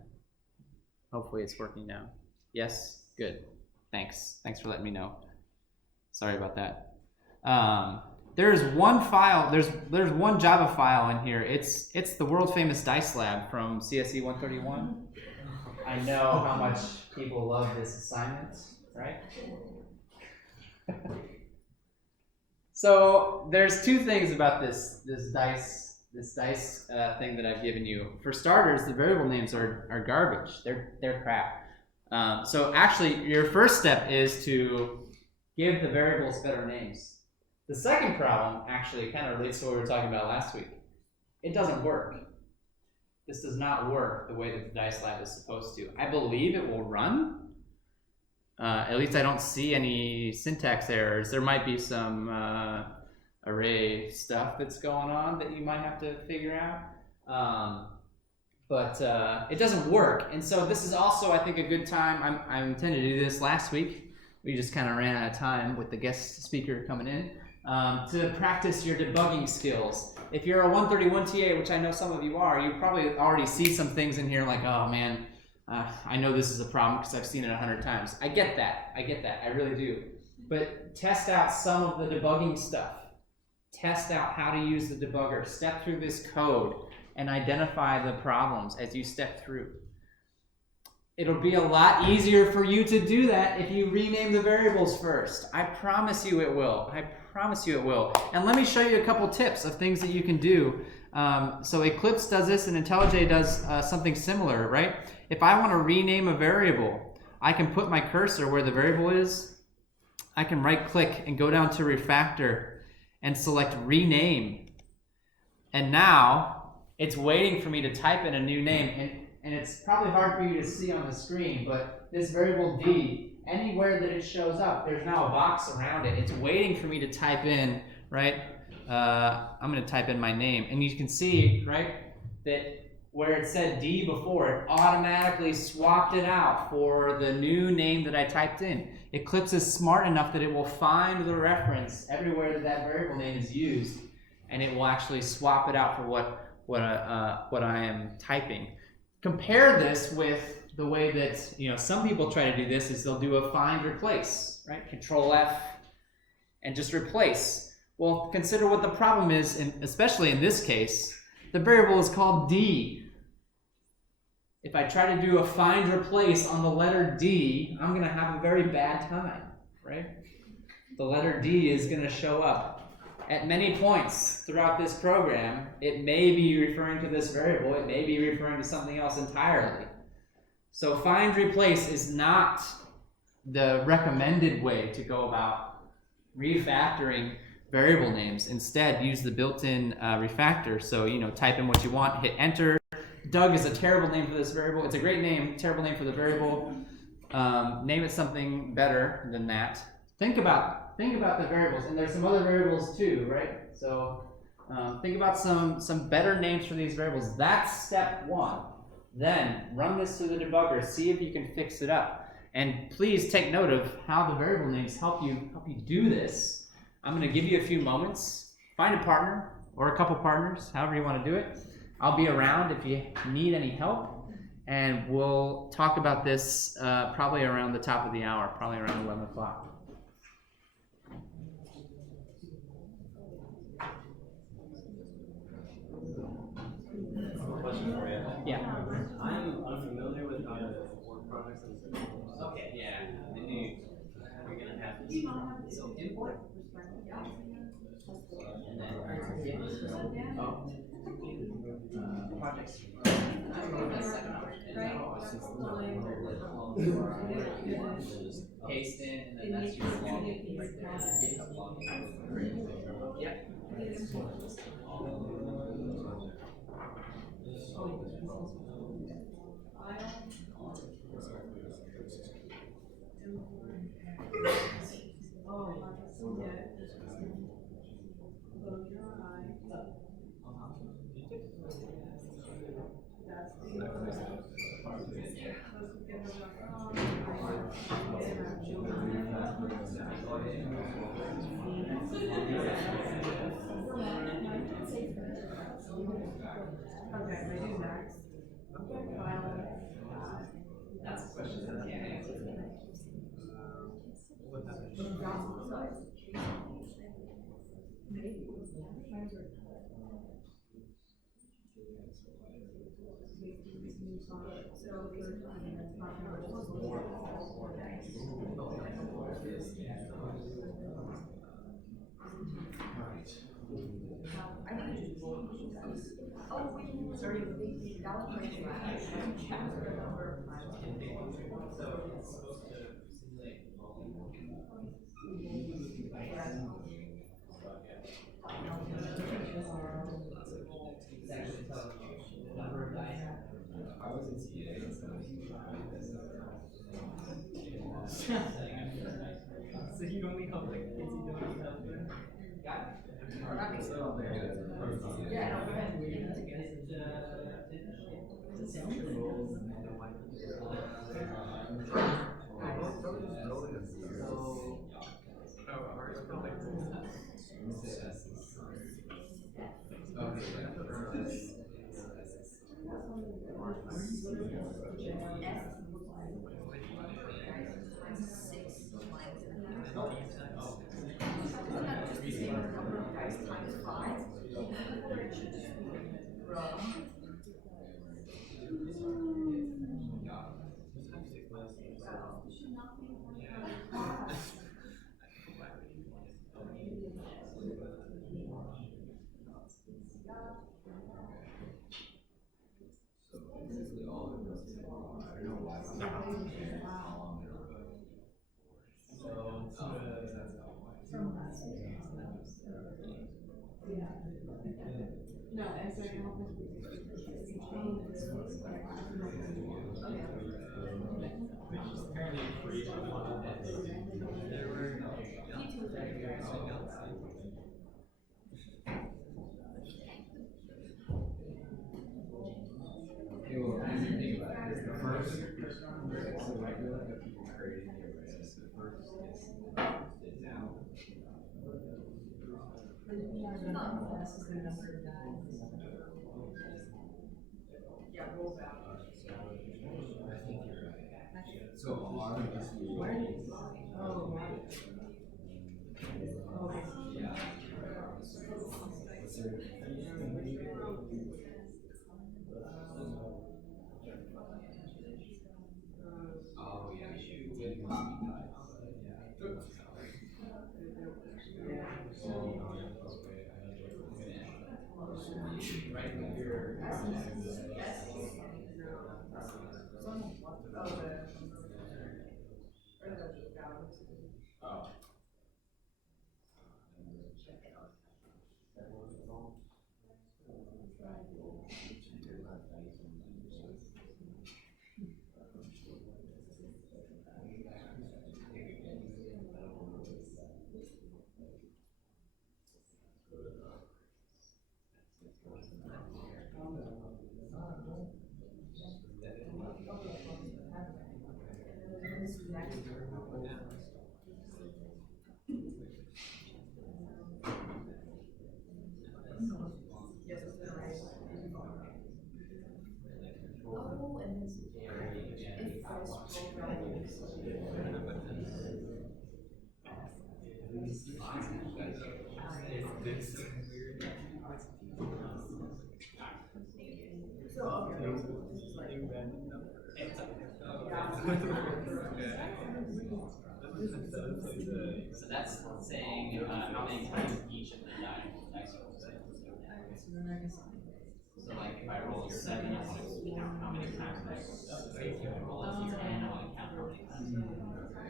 Hopefully it's working now. Yes, good. Thanks for letting me know. Sorry about that. There's one file, there's one Java file in here. It's the world famous Dice Lab from CSE237. I know how much people love this assignment, right? So there's two things about this dice thing that I've given you. For starters, the variable names are garbage. They're crap. So actually, your first step is to give the variables better names. The second problem actually kind of relates to what we were talking about last week. It doesn't work. This does not work the way that the Dice Lab is supposed to. I believe it will run. At least I don't see any syntax errors. There might be some array stuff that's going on that you might have to figure out. But it doesn't work. And so this is also, I think, a good time. I intended to do this last week. We just kind of ran out of time with the guest speaker coming in. To practice your debugging skills. If you're a 131 TA, which I know some of you are, you probably already see some things in here like, oh man, I know this is a problem because I've seen it 100 times. I get that, I really do. But test out some of the debugging stuff. Test out how to use the debugger. Step through this code and identify the problems as you step through. It'll be a lot easier for you to do that if you rename the variables first. I promise you it will. I promise you it will. And let me show you a couple tips of things that you can do. So Eclipse does this and IntelliJ does something similar, right? If I want to rename a variable, I can put my cursor where the variable is. I can right click and go down to Refactor and select Rename. And now it's waiting for me to type in a new name. And it's probably hard for you to see on the screen, but this variable D, anywhere that it shows up, there's now a box around it. It's waiting for me to type in, right? I'm going to type in my name. And you can see, right, that where it said D before, it automatically swapped it out for the new name that I typed in. Eclipse is smart enough that it will find the reference everywhere that that variable name is used, and it will actually swap it out for what I am typing. Compare this with the way that some people try to do this is they'll do a find replace, right? Control F and just replace. Well, consider what the problem is, and especially in this case, the variable is called D. If I try to do a find replace on the letter D, I'm going to have a very bad time, right? The letter D is going to show up at many points throughout this program. It may be referring to this variable. It may be referring to something else entirely. So find replace is not the recommended way to go about refactoring variable names. Instead, use the built-in refactor. So, type in what you want, hit enter. Doug is a terrible name for this variable. It's a great name, terrible name for the variable. Name it something better than that. Think about the variables, and there's some other variables too, right? So think about some better names for these variables. That's step one. Then run this through the debugger, see if you can fix it up. And please take note of how the variable names help you do this. I'm going to give you a few moments. Find a partner or a couple partners, however you want to do it. I'll be around if you need any help, and we'll talk about this probably around the top of the hour, probably around 11 o'clock. Question for you. Yeah. I'm unfamiliar with how to import products and services. Okay, yeah. I knew you're gonna have to. So import. And then projects. Paste in, and then that's your login. GitHub login. Yep. That's a question that I can't answer. So you only help like kids you don't need help with? Or the down. Oh. So that's saying how many times each of the dice rolls. So like if I roll a 7, I want to count how many times I if I roll a 10, I want to count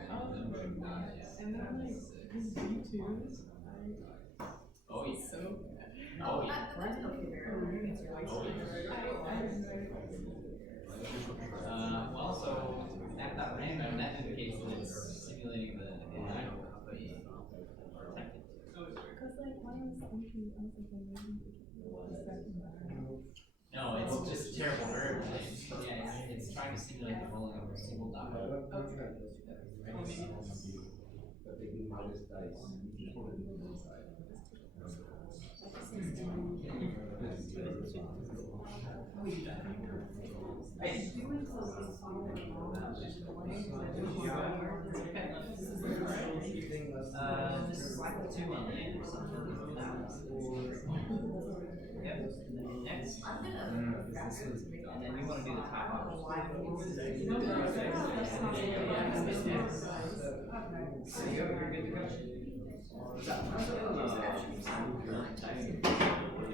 how many times. And then like his D2s, Oh yeah. so Oh yeah. that's okay, Mary. Oh yeah. Well, so at random, that indicates that it's simulating the die roll company protected. Cause like when I was thinking, I was like, maybe the second one. No, it's just terrible variable names. Yeah, it's trying to simulate the rolling of a single die. Okay. But they do minus dice. Just slide the 2 on the end or something. Yep. Next. And then you want to do the top option. So you're good to go.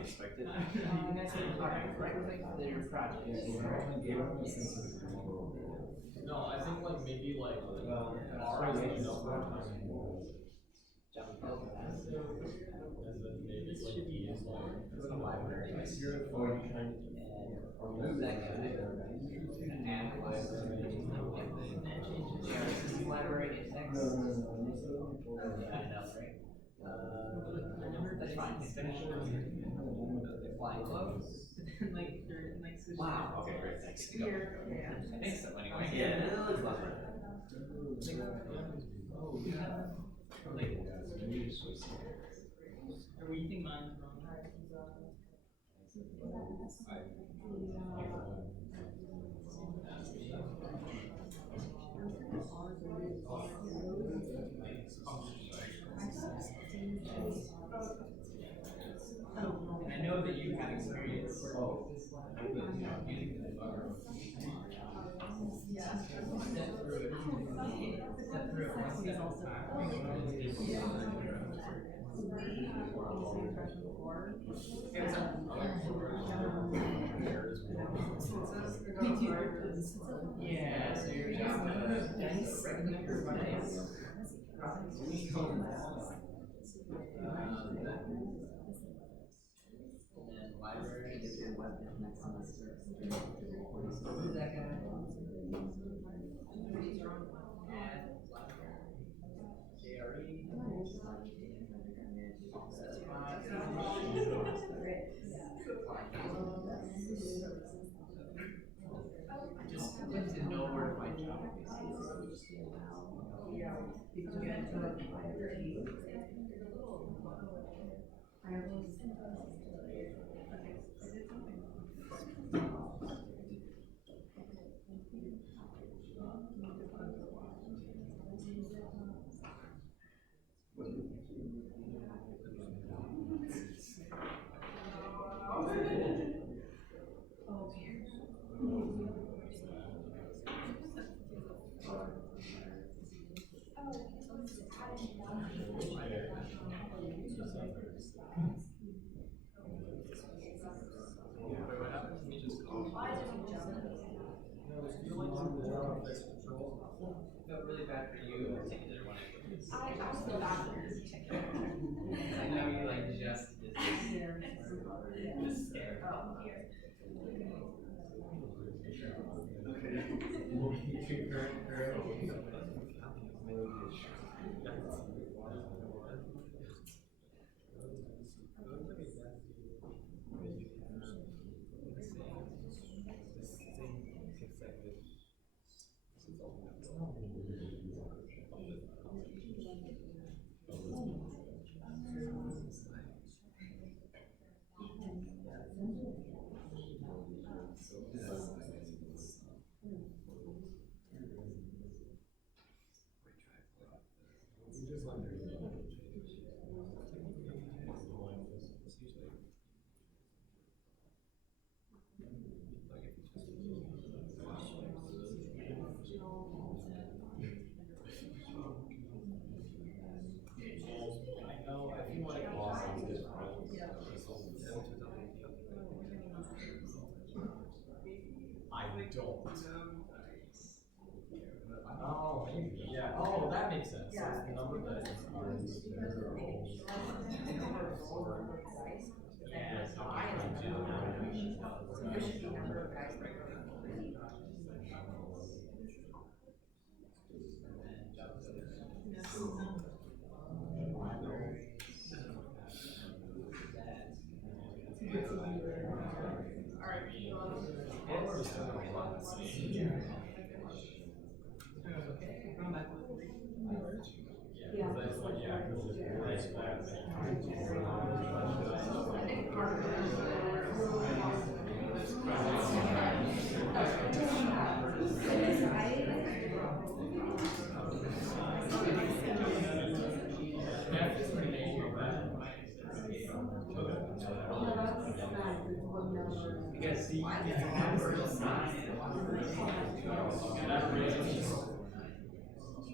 Expected. Alright, your project. No, I think like maybe like Ours maybe is and then maybe like E is like The library. or you trying to or move that guy. And the library. Yeah, this is the library index. Yeah, I know, right? That's fine. Finish flying close. Like they're like switching. Wow. Okay, great. Thanks. I think so. Anyway. Yeah, it looks lovely. Or we think mine's wrong. And I know that you have experience. Oh. Using the debugger. Step through it. Step through it one step at a time. Hey, what's up? Yeah, so your job is number of dice. And then library is your web who's that guy? Add library. JRE. Just need to know where to find Java. Felt really bad for you in particular when I put this. I feel bad for you in particular. I know you like just did this. Scared. Oh, maybe, yeah. Oh, that makes sense. So it's the number that is Because see, it's a number, it's not.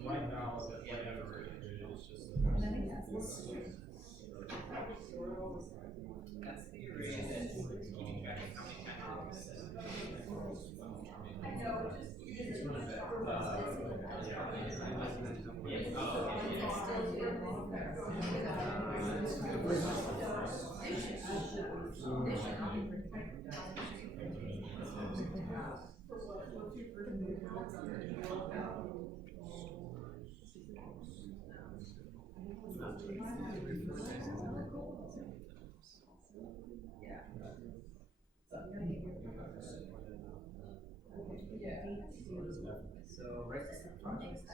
right now, whatever it is, just That's the area that's keeping track of how many times. I know, just So right projects.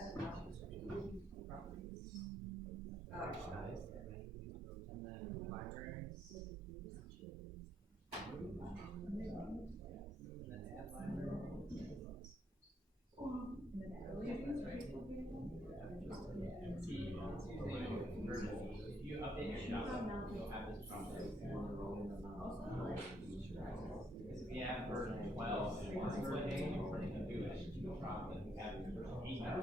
And then libraries. And then add library. If you update your shop, you'll have this prompt. Because if you have version 12, and it's really big, you're running a do it, no problem. If you have version 8, yeah.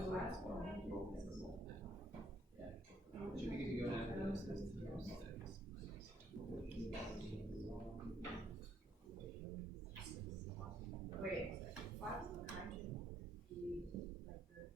Should be good to go now. wait. Why does the connection be like this?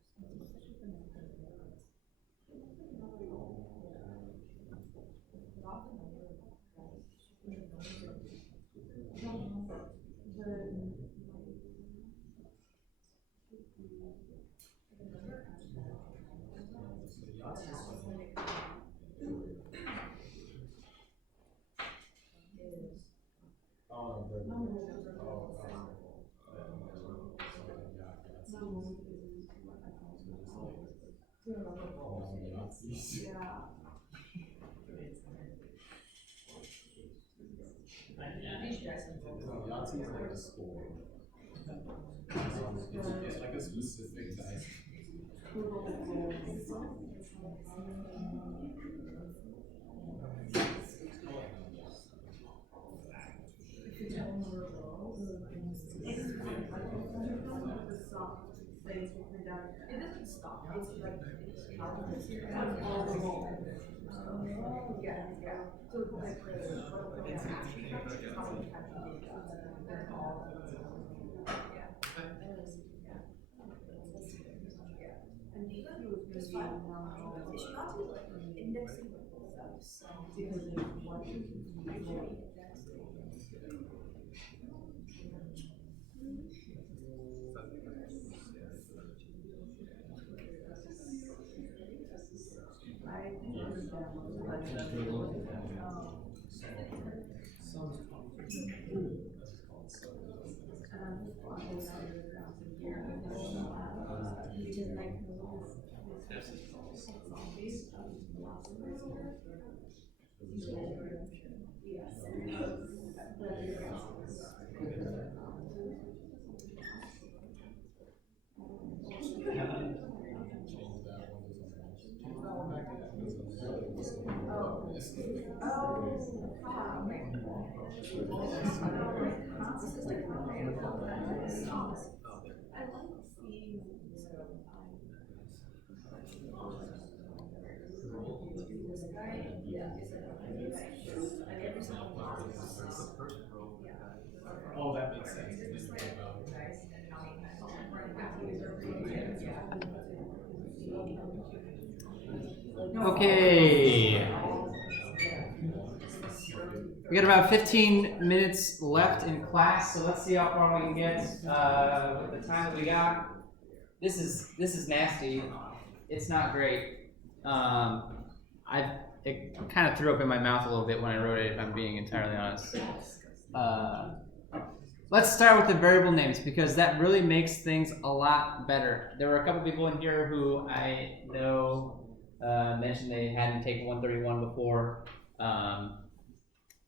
Yahtzee is like a score. It's like a specific dice. It doesn't stop, it's like, yeah, yeah. So like, And even just fine. It should not be like indexing stuff, so. Oh, that makes sense. Okay. We got about 15 minutes left in class, so let's see how far we can get with the time that we got. This is nasty. It's not great. It kind of threw up in my mouth a little bit when I wrote it, if I'm being entirely honest. Let's start with the variable names because that really makes things a lot better. There were a couple people in here who I know mentioned they hadn't taken 131 before.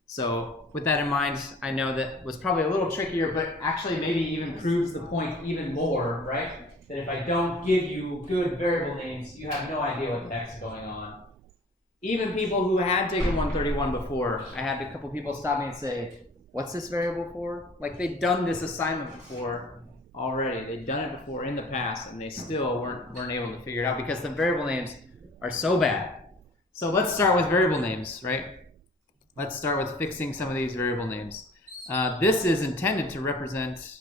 So with that in mind, I know that was probably a little trickier, but actually maybe even proves the point even more, right? That if I don't give you good variable names, you have no idea what the heck's going on. Even people who had taken 131 before, I had a couple people stop me and say, what's this variable for? Like they'd done this assignment before already. They'd done it before in the past and they still weren't able to figure it out because the variable names are so bad. So let's start with variable names, right? Let's start with fixing some of these variable names. This is intended to represent,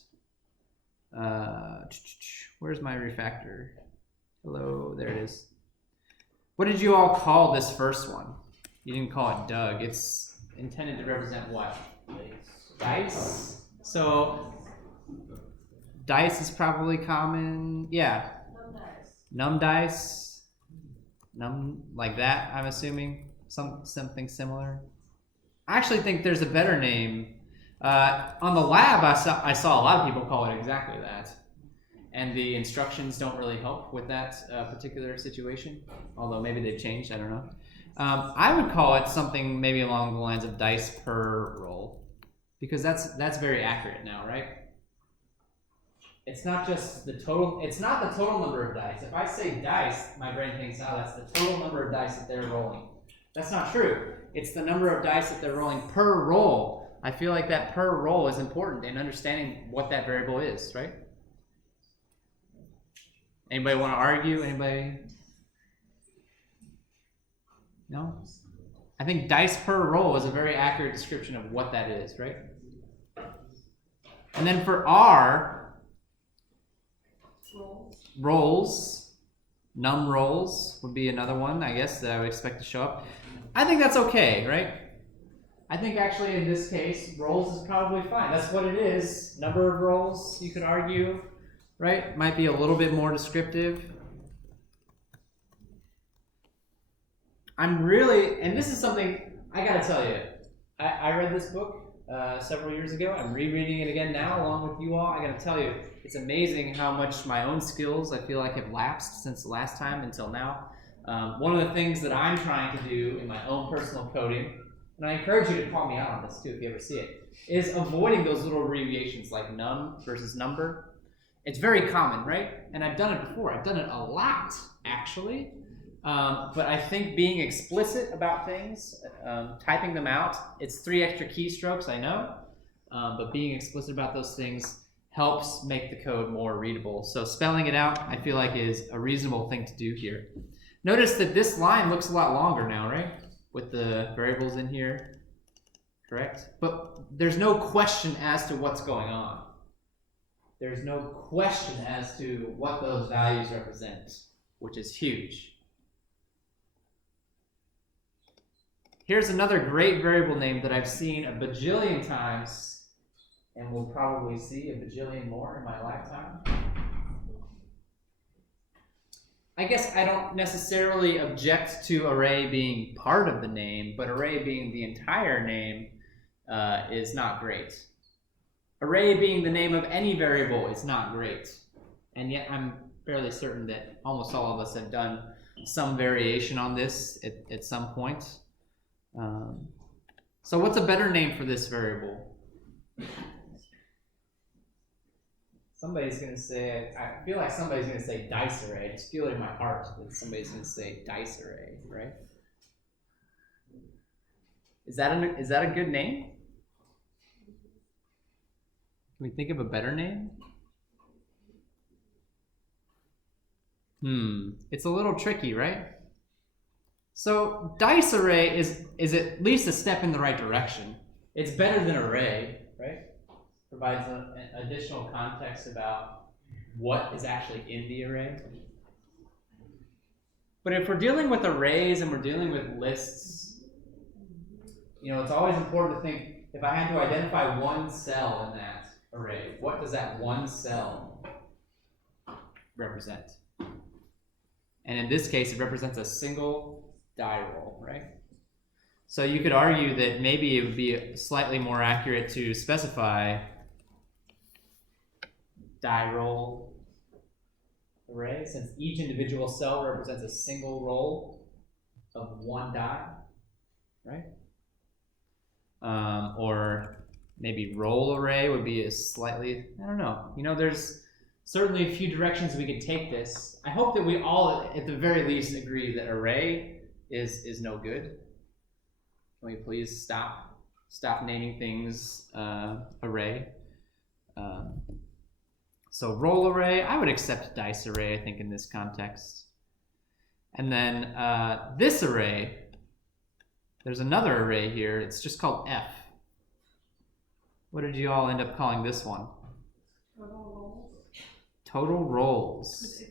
where's my refactor? Hello, there it is. What did you all call this first one? You didn't call it Doug. It's intended to represent what? Dice. So dice is probably common. Yeah. Num dice. Num like that, I'm assuming. Something similar. I actually think there's a better name. On the lab, I saw a lot of people call it exactly that. And the instructions don't really help with that particular situation. Although maybe they've changed, I don't know. I would call it something maybe along the lines of dice per roll. Because that's very accurate now, right? It's not just the total, it's not the total number of dice. If I say dice, my brain thinks, oh, that's the total number of dice that they're rolling. That's not true. It's the number of dice that they're rolling per roll. I feel like that per roll is important in understanding what that variable is, right? Anybody want to argue? Anybody? No? I think dice per roll is a very accurate description of what that is, right? And then for R, rolls, num rolls would be another one, I guess, that I would expect to show up. I think that's okay, right? I think actually in this case, rolls is probably fine. That's what it is. Number of rolls, you could argue, right? Might be a little bit more descriptive. I'm really, and this is something I gotta tell you. I read this book several years ago. I'm rereading it again now along with you all. I gotta tell you, it's amazing how much my own skills I feel like have lapsed since the last time until now. One of the things that I'm trying to do in my own personal coding, and I encourage you to call me out on this too if you ever see it, is avoiding those little abbreviations like num versus number. It's very common, right? And I've done it before. I've done it a lot, actually. But I think being explicit about things, typing them out, it's 3 extra keystrokes, I know, but being explicit about those things helps make the code more readable. So spelling it out, I feel like, is a reasonable thing to do here. Notice that this line looks a lot longer now, right? With the variables in here, correct? But there's no question as to what's going on. there's no question as to what those values represent, which is huge. Here's another great variable name that I've seen a bajillion times, and will probably see a bajillion more in my lifetime. I guess I don't necessarily object to array being part of the name, but array being the entire name is not great. Array being the name of any variable is not great. And yet I'm fairly certain that almost all of us have done some variation on this at some point. So what's a better name for this variable? Somebody's going to say, I feel like somebody's going to say dice array. I just feel it in my heart that somebody's going to say dice array, right? Is that a good name? Can we think of a better name? It's a little tricky, right? So dice array is at least a step in the right direction. It's better than array, right? Provides an additional context about what is actually in the array. But if we're dealing with arrays and we're dealing with lists, it's always important to think, if I had to identify one cell in that array, what does that one cell represent? And in this case, it represents a single die roll, right? So you could argue that maybe it would be slightly more accurate to specify die roll array, since each individual cell represents a single roll of one die, right? Or maybe roll array would be a slightly, I don't know. There's certainly a few directions we could take this. I hope that we all, at the very least, agree that array is no good. Can we please stop naming things array? So roll array, I would accept dice array, I think, in this context. And then this array, there's another array here. It's just called F. What did you all end up calling this one? Total rolls. Total rolls.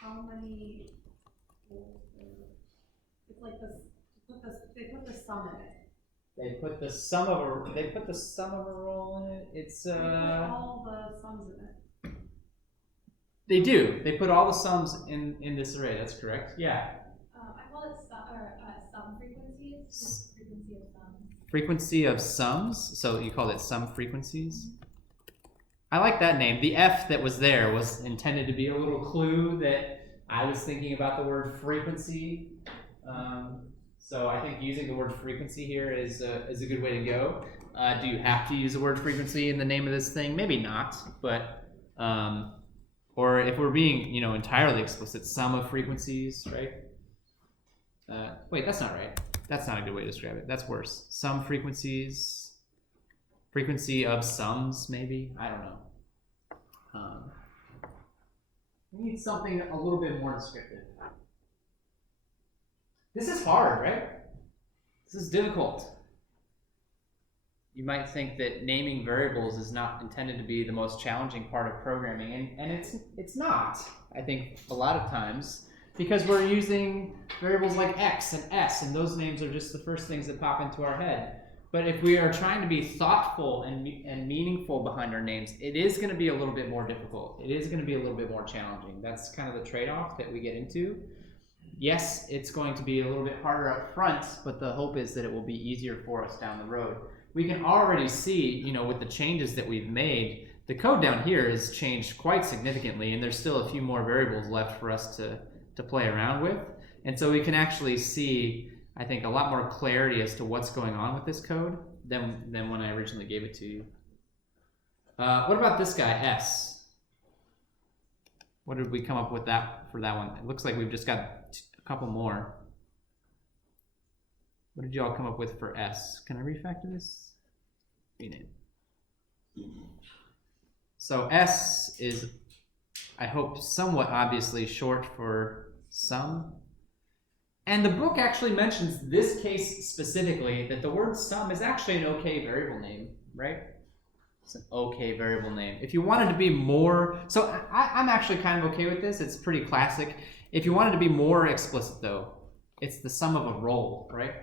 How many rolls? It's like this. They put the sum in it. They put the sum of a roll in it. It's They put all the sums in it. They do. They put all the sums in this array. That's correct. Yeah. I call it sum frequencies. Frequency of sums. Frequency of sums. So you called it sum frequencies. I like that name. The F that was there was intended to be a little clue that I was thinking about the word frequency. So I think using the word frequency here is a good way to go. Do you have to use the word frequency in the name of this thing? Maybe not, but or if we're being entirely explicit, sum of frequencies, right? Wait, that's not right. That's not a good way to describe it. That's worse. Sum frequencies, frequency of sums, maybe. I don't know. We need something a little bit more descriptive. This is hard, right? This is difficult. You might think that naming variables is not intended to be the most challenging part of programming, and it's not, I think, a lot of times, because we're using variables like x and s, and those names are just the first things that pop into our head. But if we are trying to be thoughtful and meaningful behind our names, it is going to be a little bit more difficult. It is going to be a little bit more challenging. That's kind of the trade-off that we get into. Yes, it's going to be a little bit harder up front, but the hope is that it will be easier for us down the road. We can already see, with the changes that we've made, the code down here has changed quite significantly, and there's still a few more variables left for us to play around with. And so we can actually see, I think, a lot more clarity as to what's going on with this code than when I originally gave it to you. What about this guy, S? What did we come up with for that one? It looks like we've just got a couple more. What did you all come up with for S? Can I refactor this? Rename. So S is, I hope, somewhat obviously short for sum. And the book actually mentions this case specifically, that the word sum is actually an okay variable name, right? It's an okay variable name. If you wanted to be more, so I'm actually kind of okay with this. It's pretty classic. If you wanted to be more explicit though, it's the sum of a roll, right?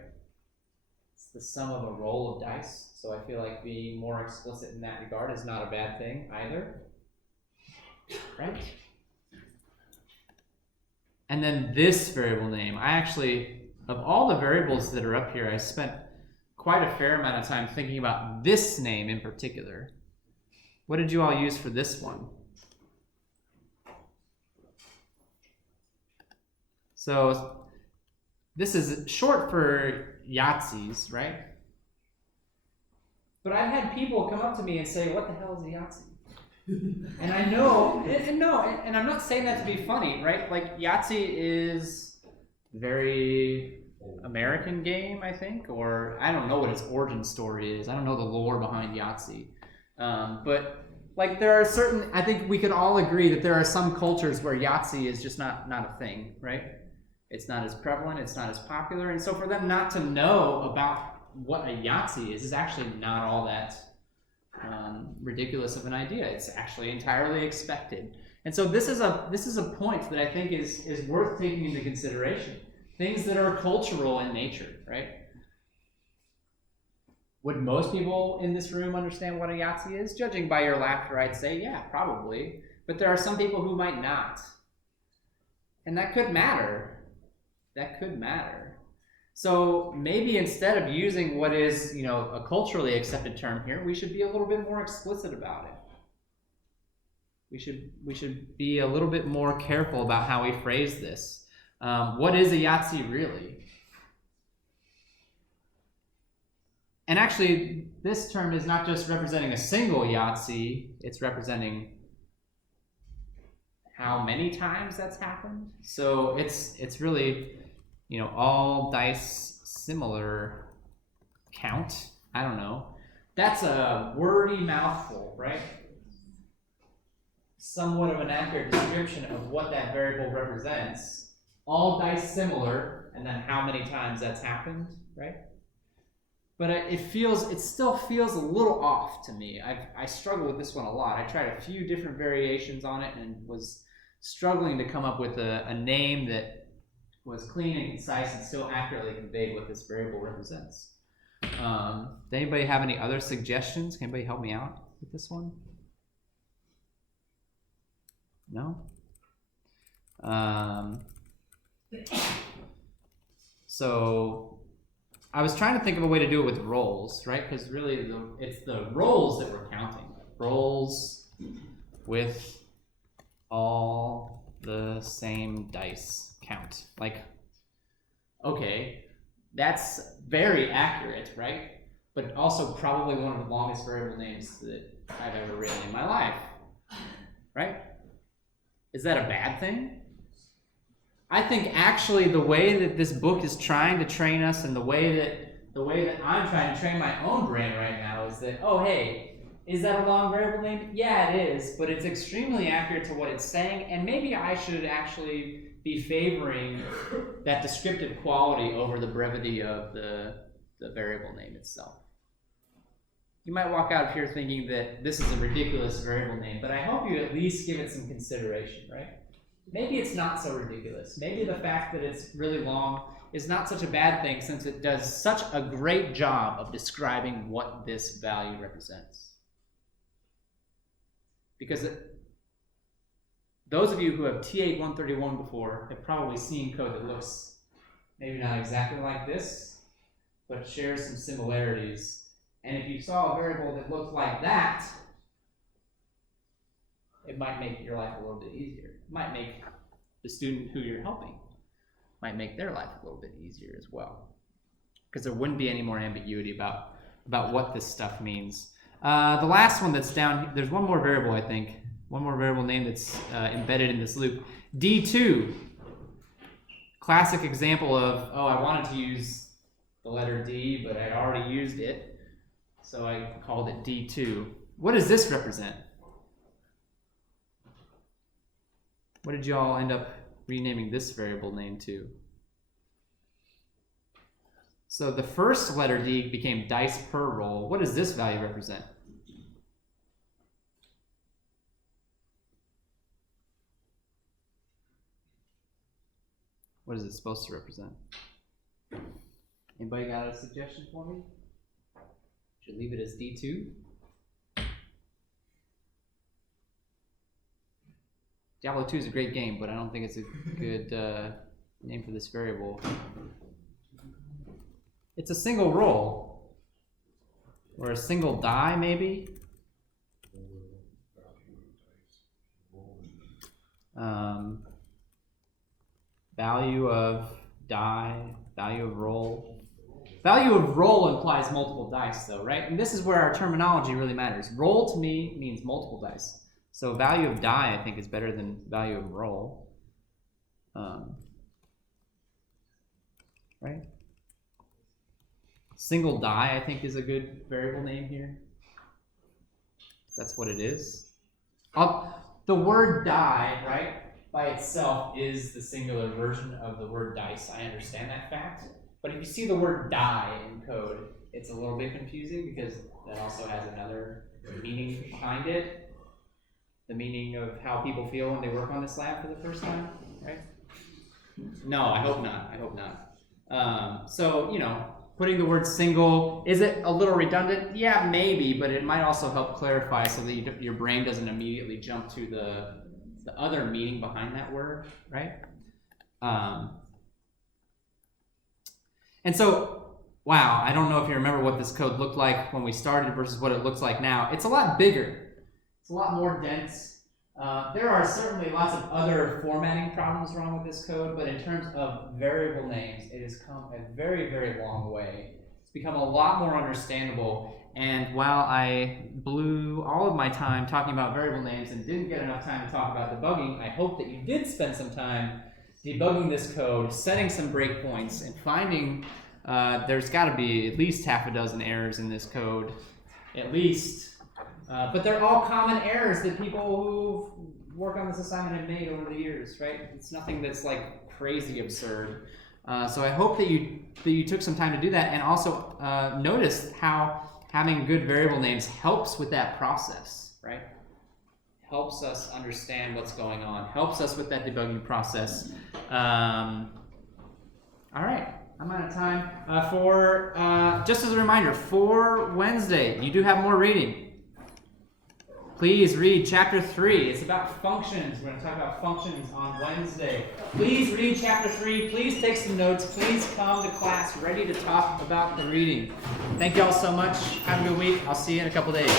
It's the sum of a roll of dice. So I feel like being more explicit in that regard is not a bad thing either, right? And then this variable name, I actually, of all the variables that are up here, I spent quite a fair amount of time thinking about this name in particular. What did you all use for this one? So this is short for Yahtzees, right? But I've had people come up to me and say, what the hell is a Yahtzee? And I know, and I'm not saying that to be funny, right? Like Yahtzee is very American game, I think, or I don't know what its origin story is. I don't know the lore behind Yahtzee. But like there are certain, I think we could all agree that there are some cultures where Yahtzee is just not a thing, right? It's not as prevalent, it's not as popular, and so for them not to know about what a Yahtzee is actually not all that ridiculous of an idea. It's actually entirely expected. And so this is a point that I think is worth taking into consideration. Things that are cultural in nature, right? Would most people in this room understand what a Yahtzee is? Judging by your laughter, I'd say, yeah, probably. But there are some people who might not. And that could matter. That could matter. So maybe instead of using what is, a culturally accepted term here, we should be a little bit more explicit about it. We should be a little bit more careful about how we phrase this. What is a Yahtzee really? And actually, this term is not just representing a single Yahtzee, it's representing how many times that's happened. So it's really, all dice similar count. I don't know. That's a wordy mouthful, right? Somewhat of an accurate description of what that variable represents. All dice similar, and then how many times that's happened, right? But it still feels a little off to me. I struggle with this one a lot. I tried a few different variations on it and was struggling to come up with a name that was clean and concise and still accurately conveyed what this variable represents. Does anybody have any other suggestions? Can anybody help me out with this one? No? So I was trying to think of a way to do it with rolls, right? Because really it's the rolls that we're counting. Rolls with all the same dice count. Like, okay, that's very accurate, right? But also probably one of the longest variable names that I've ever written in my life, right? Is that a bad thing? I think actually the way that this book is trying to train us and the way that I'm trying to train my own brain right now is that, oh, hey, is that a long variable name? Yeah, it is, but it's extremely accurate to what it's saying, and maybe I should actually be favoring that descriptive quality over the brevity of the variable name itself. You might walk out of here thinking that this is a ridiculous variable name, but I hope you at least give it some consideration, right? Maybe it's not so ridiculous. Maybe the fact that it's really long is not such a bad thing since it does such a great job of describing what this value represents. Because those of you who have T8-131 before have probably seen code that looks maybe not exactly like this, but shares some similarities. And if you saw a variable that looked like that, it might make your life a little bit easier. It might make the student who you're helping, might make their life a little bit easier as well. Because there wouldn't be any more ambiguity about what this stuff means. The last one that's down, there's one more variable, I think. One more variable name that's embedded in this loop. D2. Classic example of, oh, I wanted to use the letter D, but I already used it. So I called it D2. What does this represent? What did y'all end up renaming this variable name to? So the first letter D became dice per roll. What does this value represent? What is it supposed to represent? Anybody got a suggestion for me? Should leave it as D2? Diablo 2 is a great game, but I don't think it's a good name for this variable. It's a single roll. Or a single die, maybe? Value of die, value of roll. Value of roll implies multiple dice, though, right? And this is where our terminology really matters. Roll to me means multiple dice. So value of die, I think, is better than value of roll. Right? Single die, I think, is a good variable name here. That's what it is. The word die, right, by itself is the singular version of the word dice. I understand that fact. But if you see the word die in code, it's a little bit confusing because that also has another meaning behind it. The meaning of how people feel when they work on this lab for the first time, right? No, I hope not. I hope not. So, you know, putting the word single, is it a little redundant? Yeah, maybe, but it might also help clarify so that your brain doesn't immediately jump to the other meaning behind that word, right? And so, wow, I don't know if you remember what this code looked like when we started versus what it looks like now. It's a lot bigger. It's a lot more dense. There are certainly lots of other formatting problems wrong with this code, but in terms of variable names, it has come a very, very long way. It's become a lot more understandable. And while I blew all of my time talking about variable names and didn't get enough time to talk about debugging, I hope that you did spend some time debugging this code, setting some breakpoints, and finding there's got to be at least half a dozen errors in this code, at least. But they're all common errors that people who've worked on this assignment have made over the years, right? It's nothing that's like crazy absurd. So I hope that you took some time to do that, and also noticed how having good variable names helps with that process, right? Helps us understand what's going on, helps us with that debugging process. All right, I'm out of time. Just as a reminder, for Wednesday, you do have more reading. Please read chapter 3. It's about functions. We're going to talk about functions on Wednesday. Please read chapter 3. Please take some notes. Please come to class ready to talk about the reading. Thank you all so much. Have a good week. I'll see you in a couple days.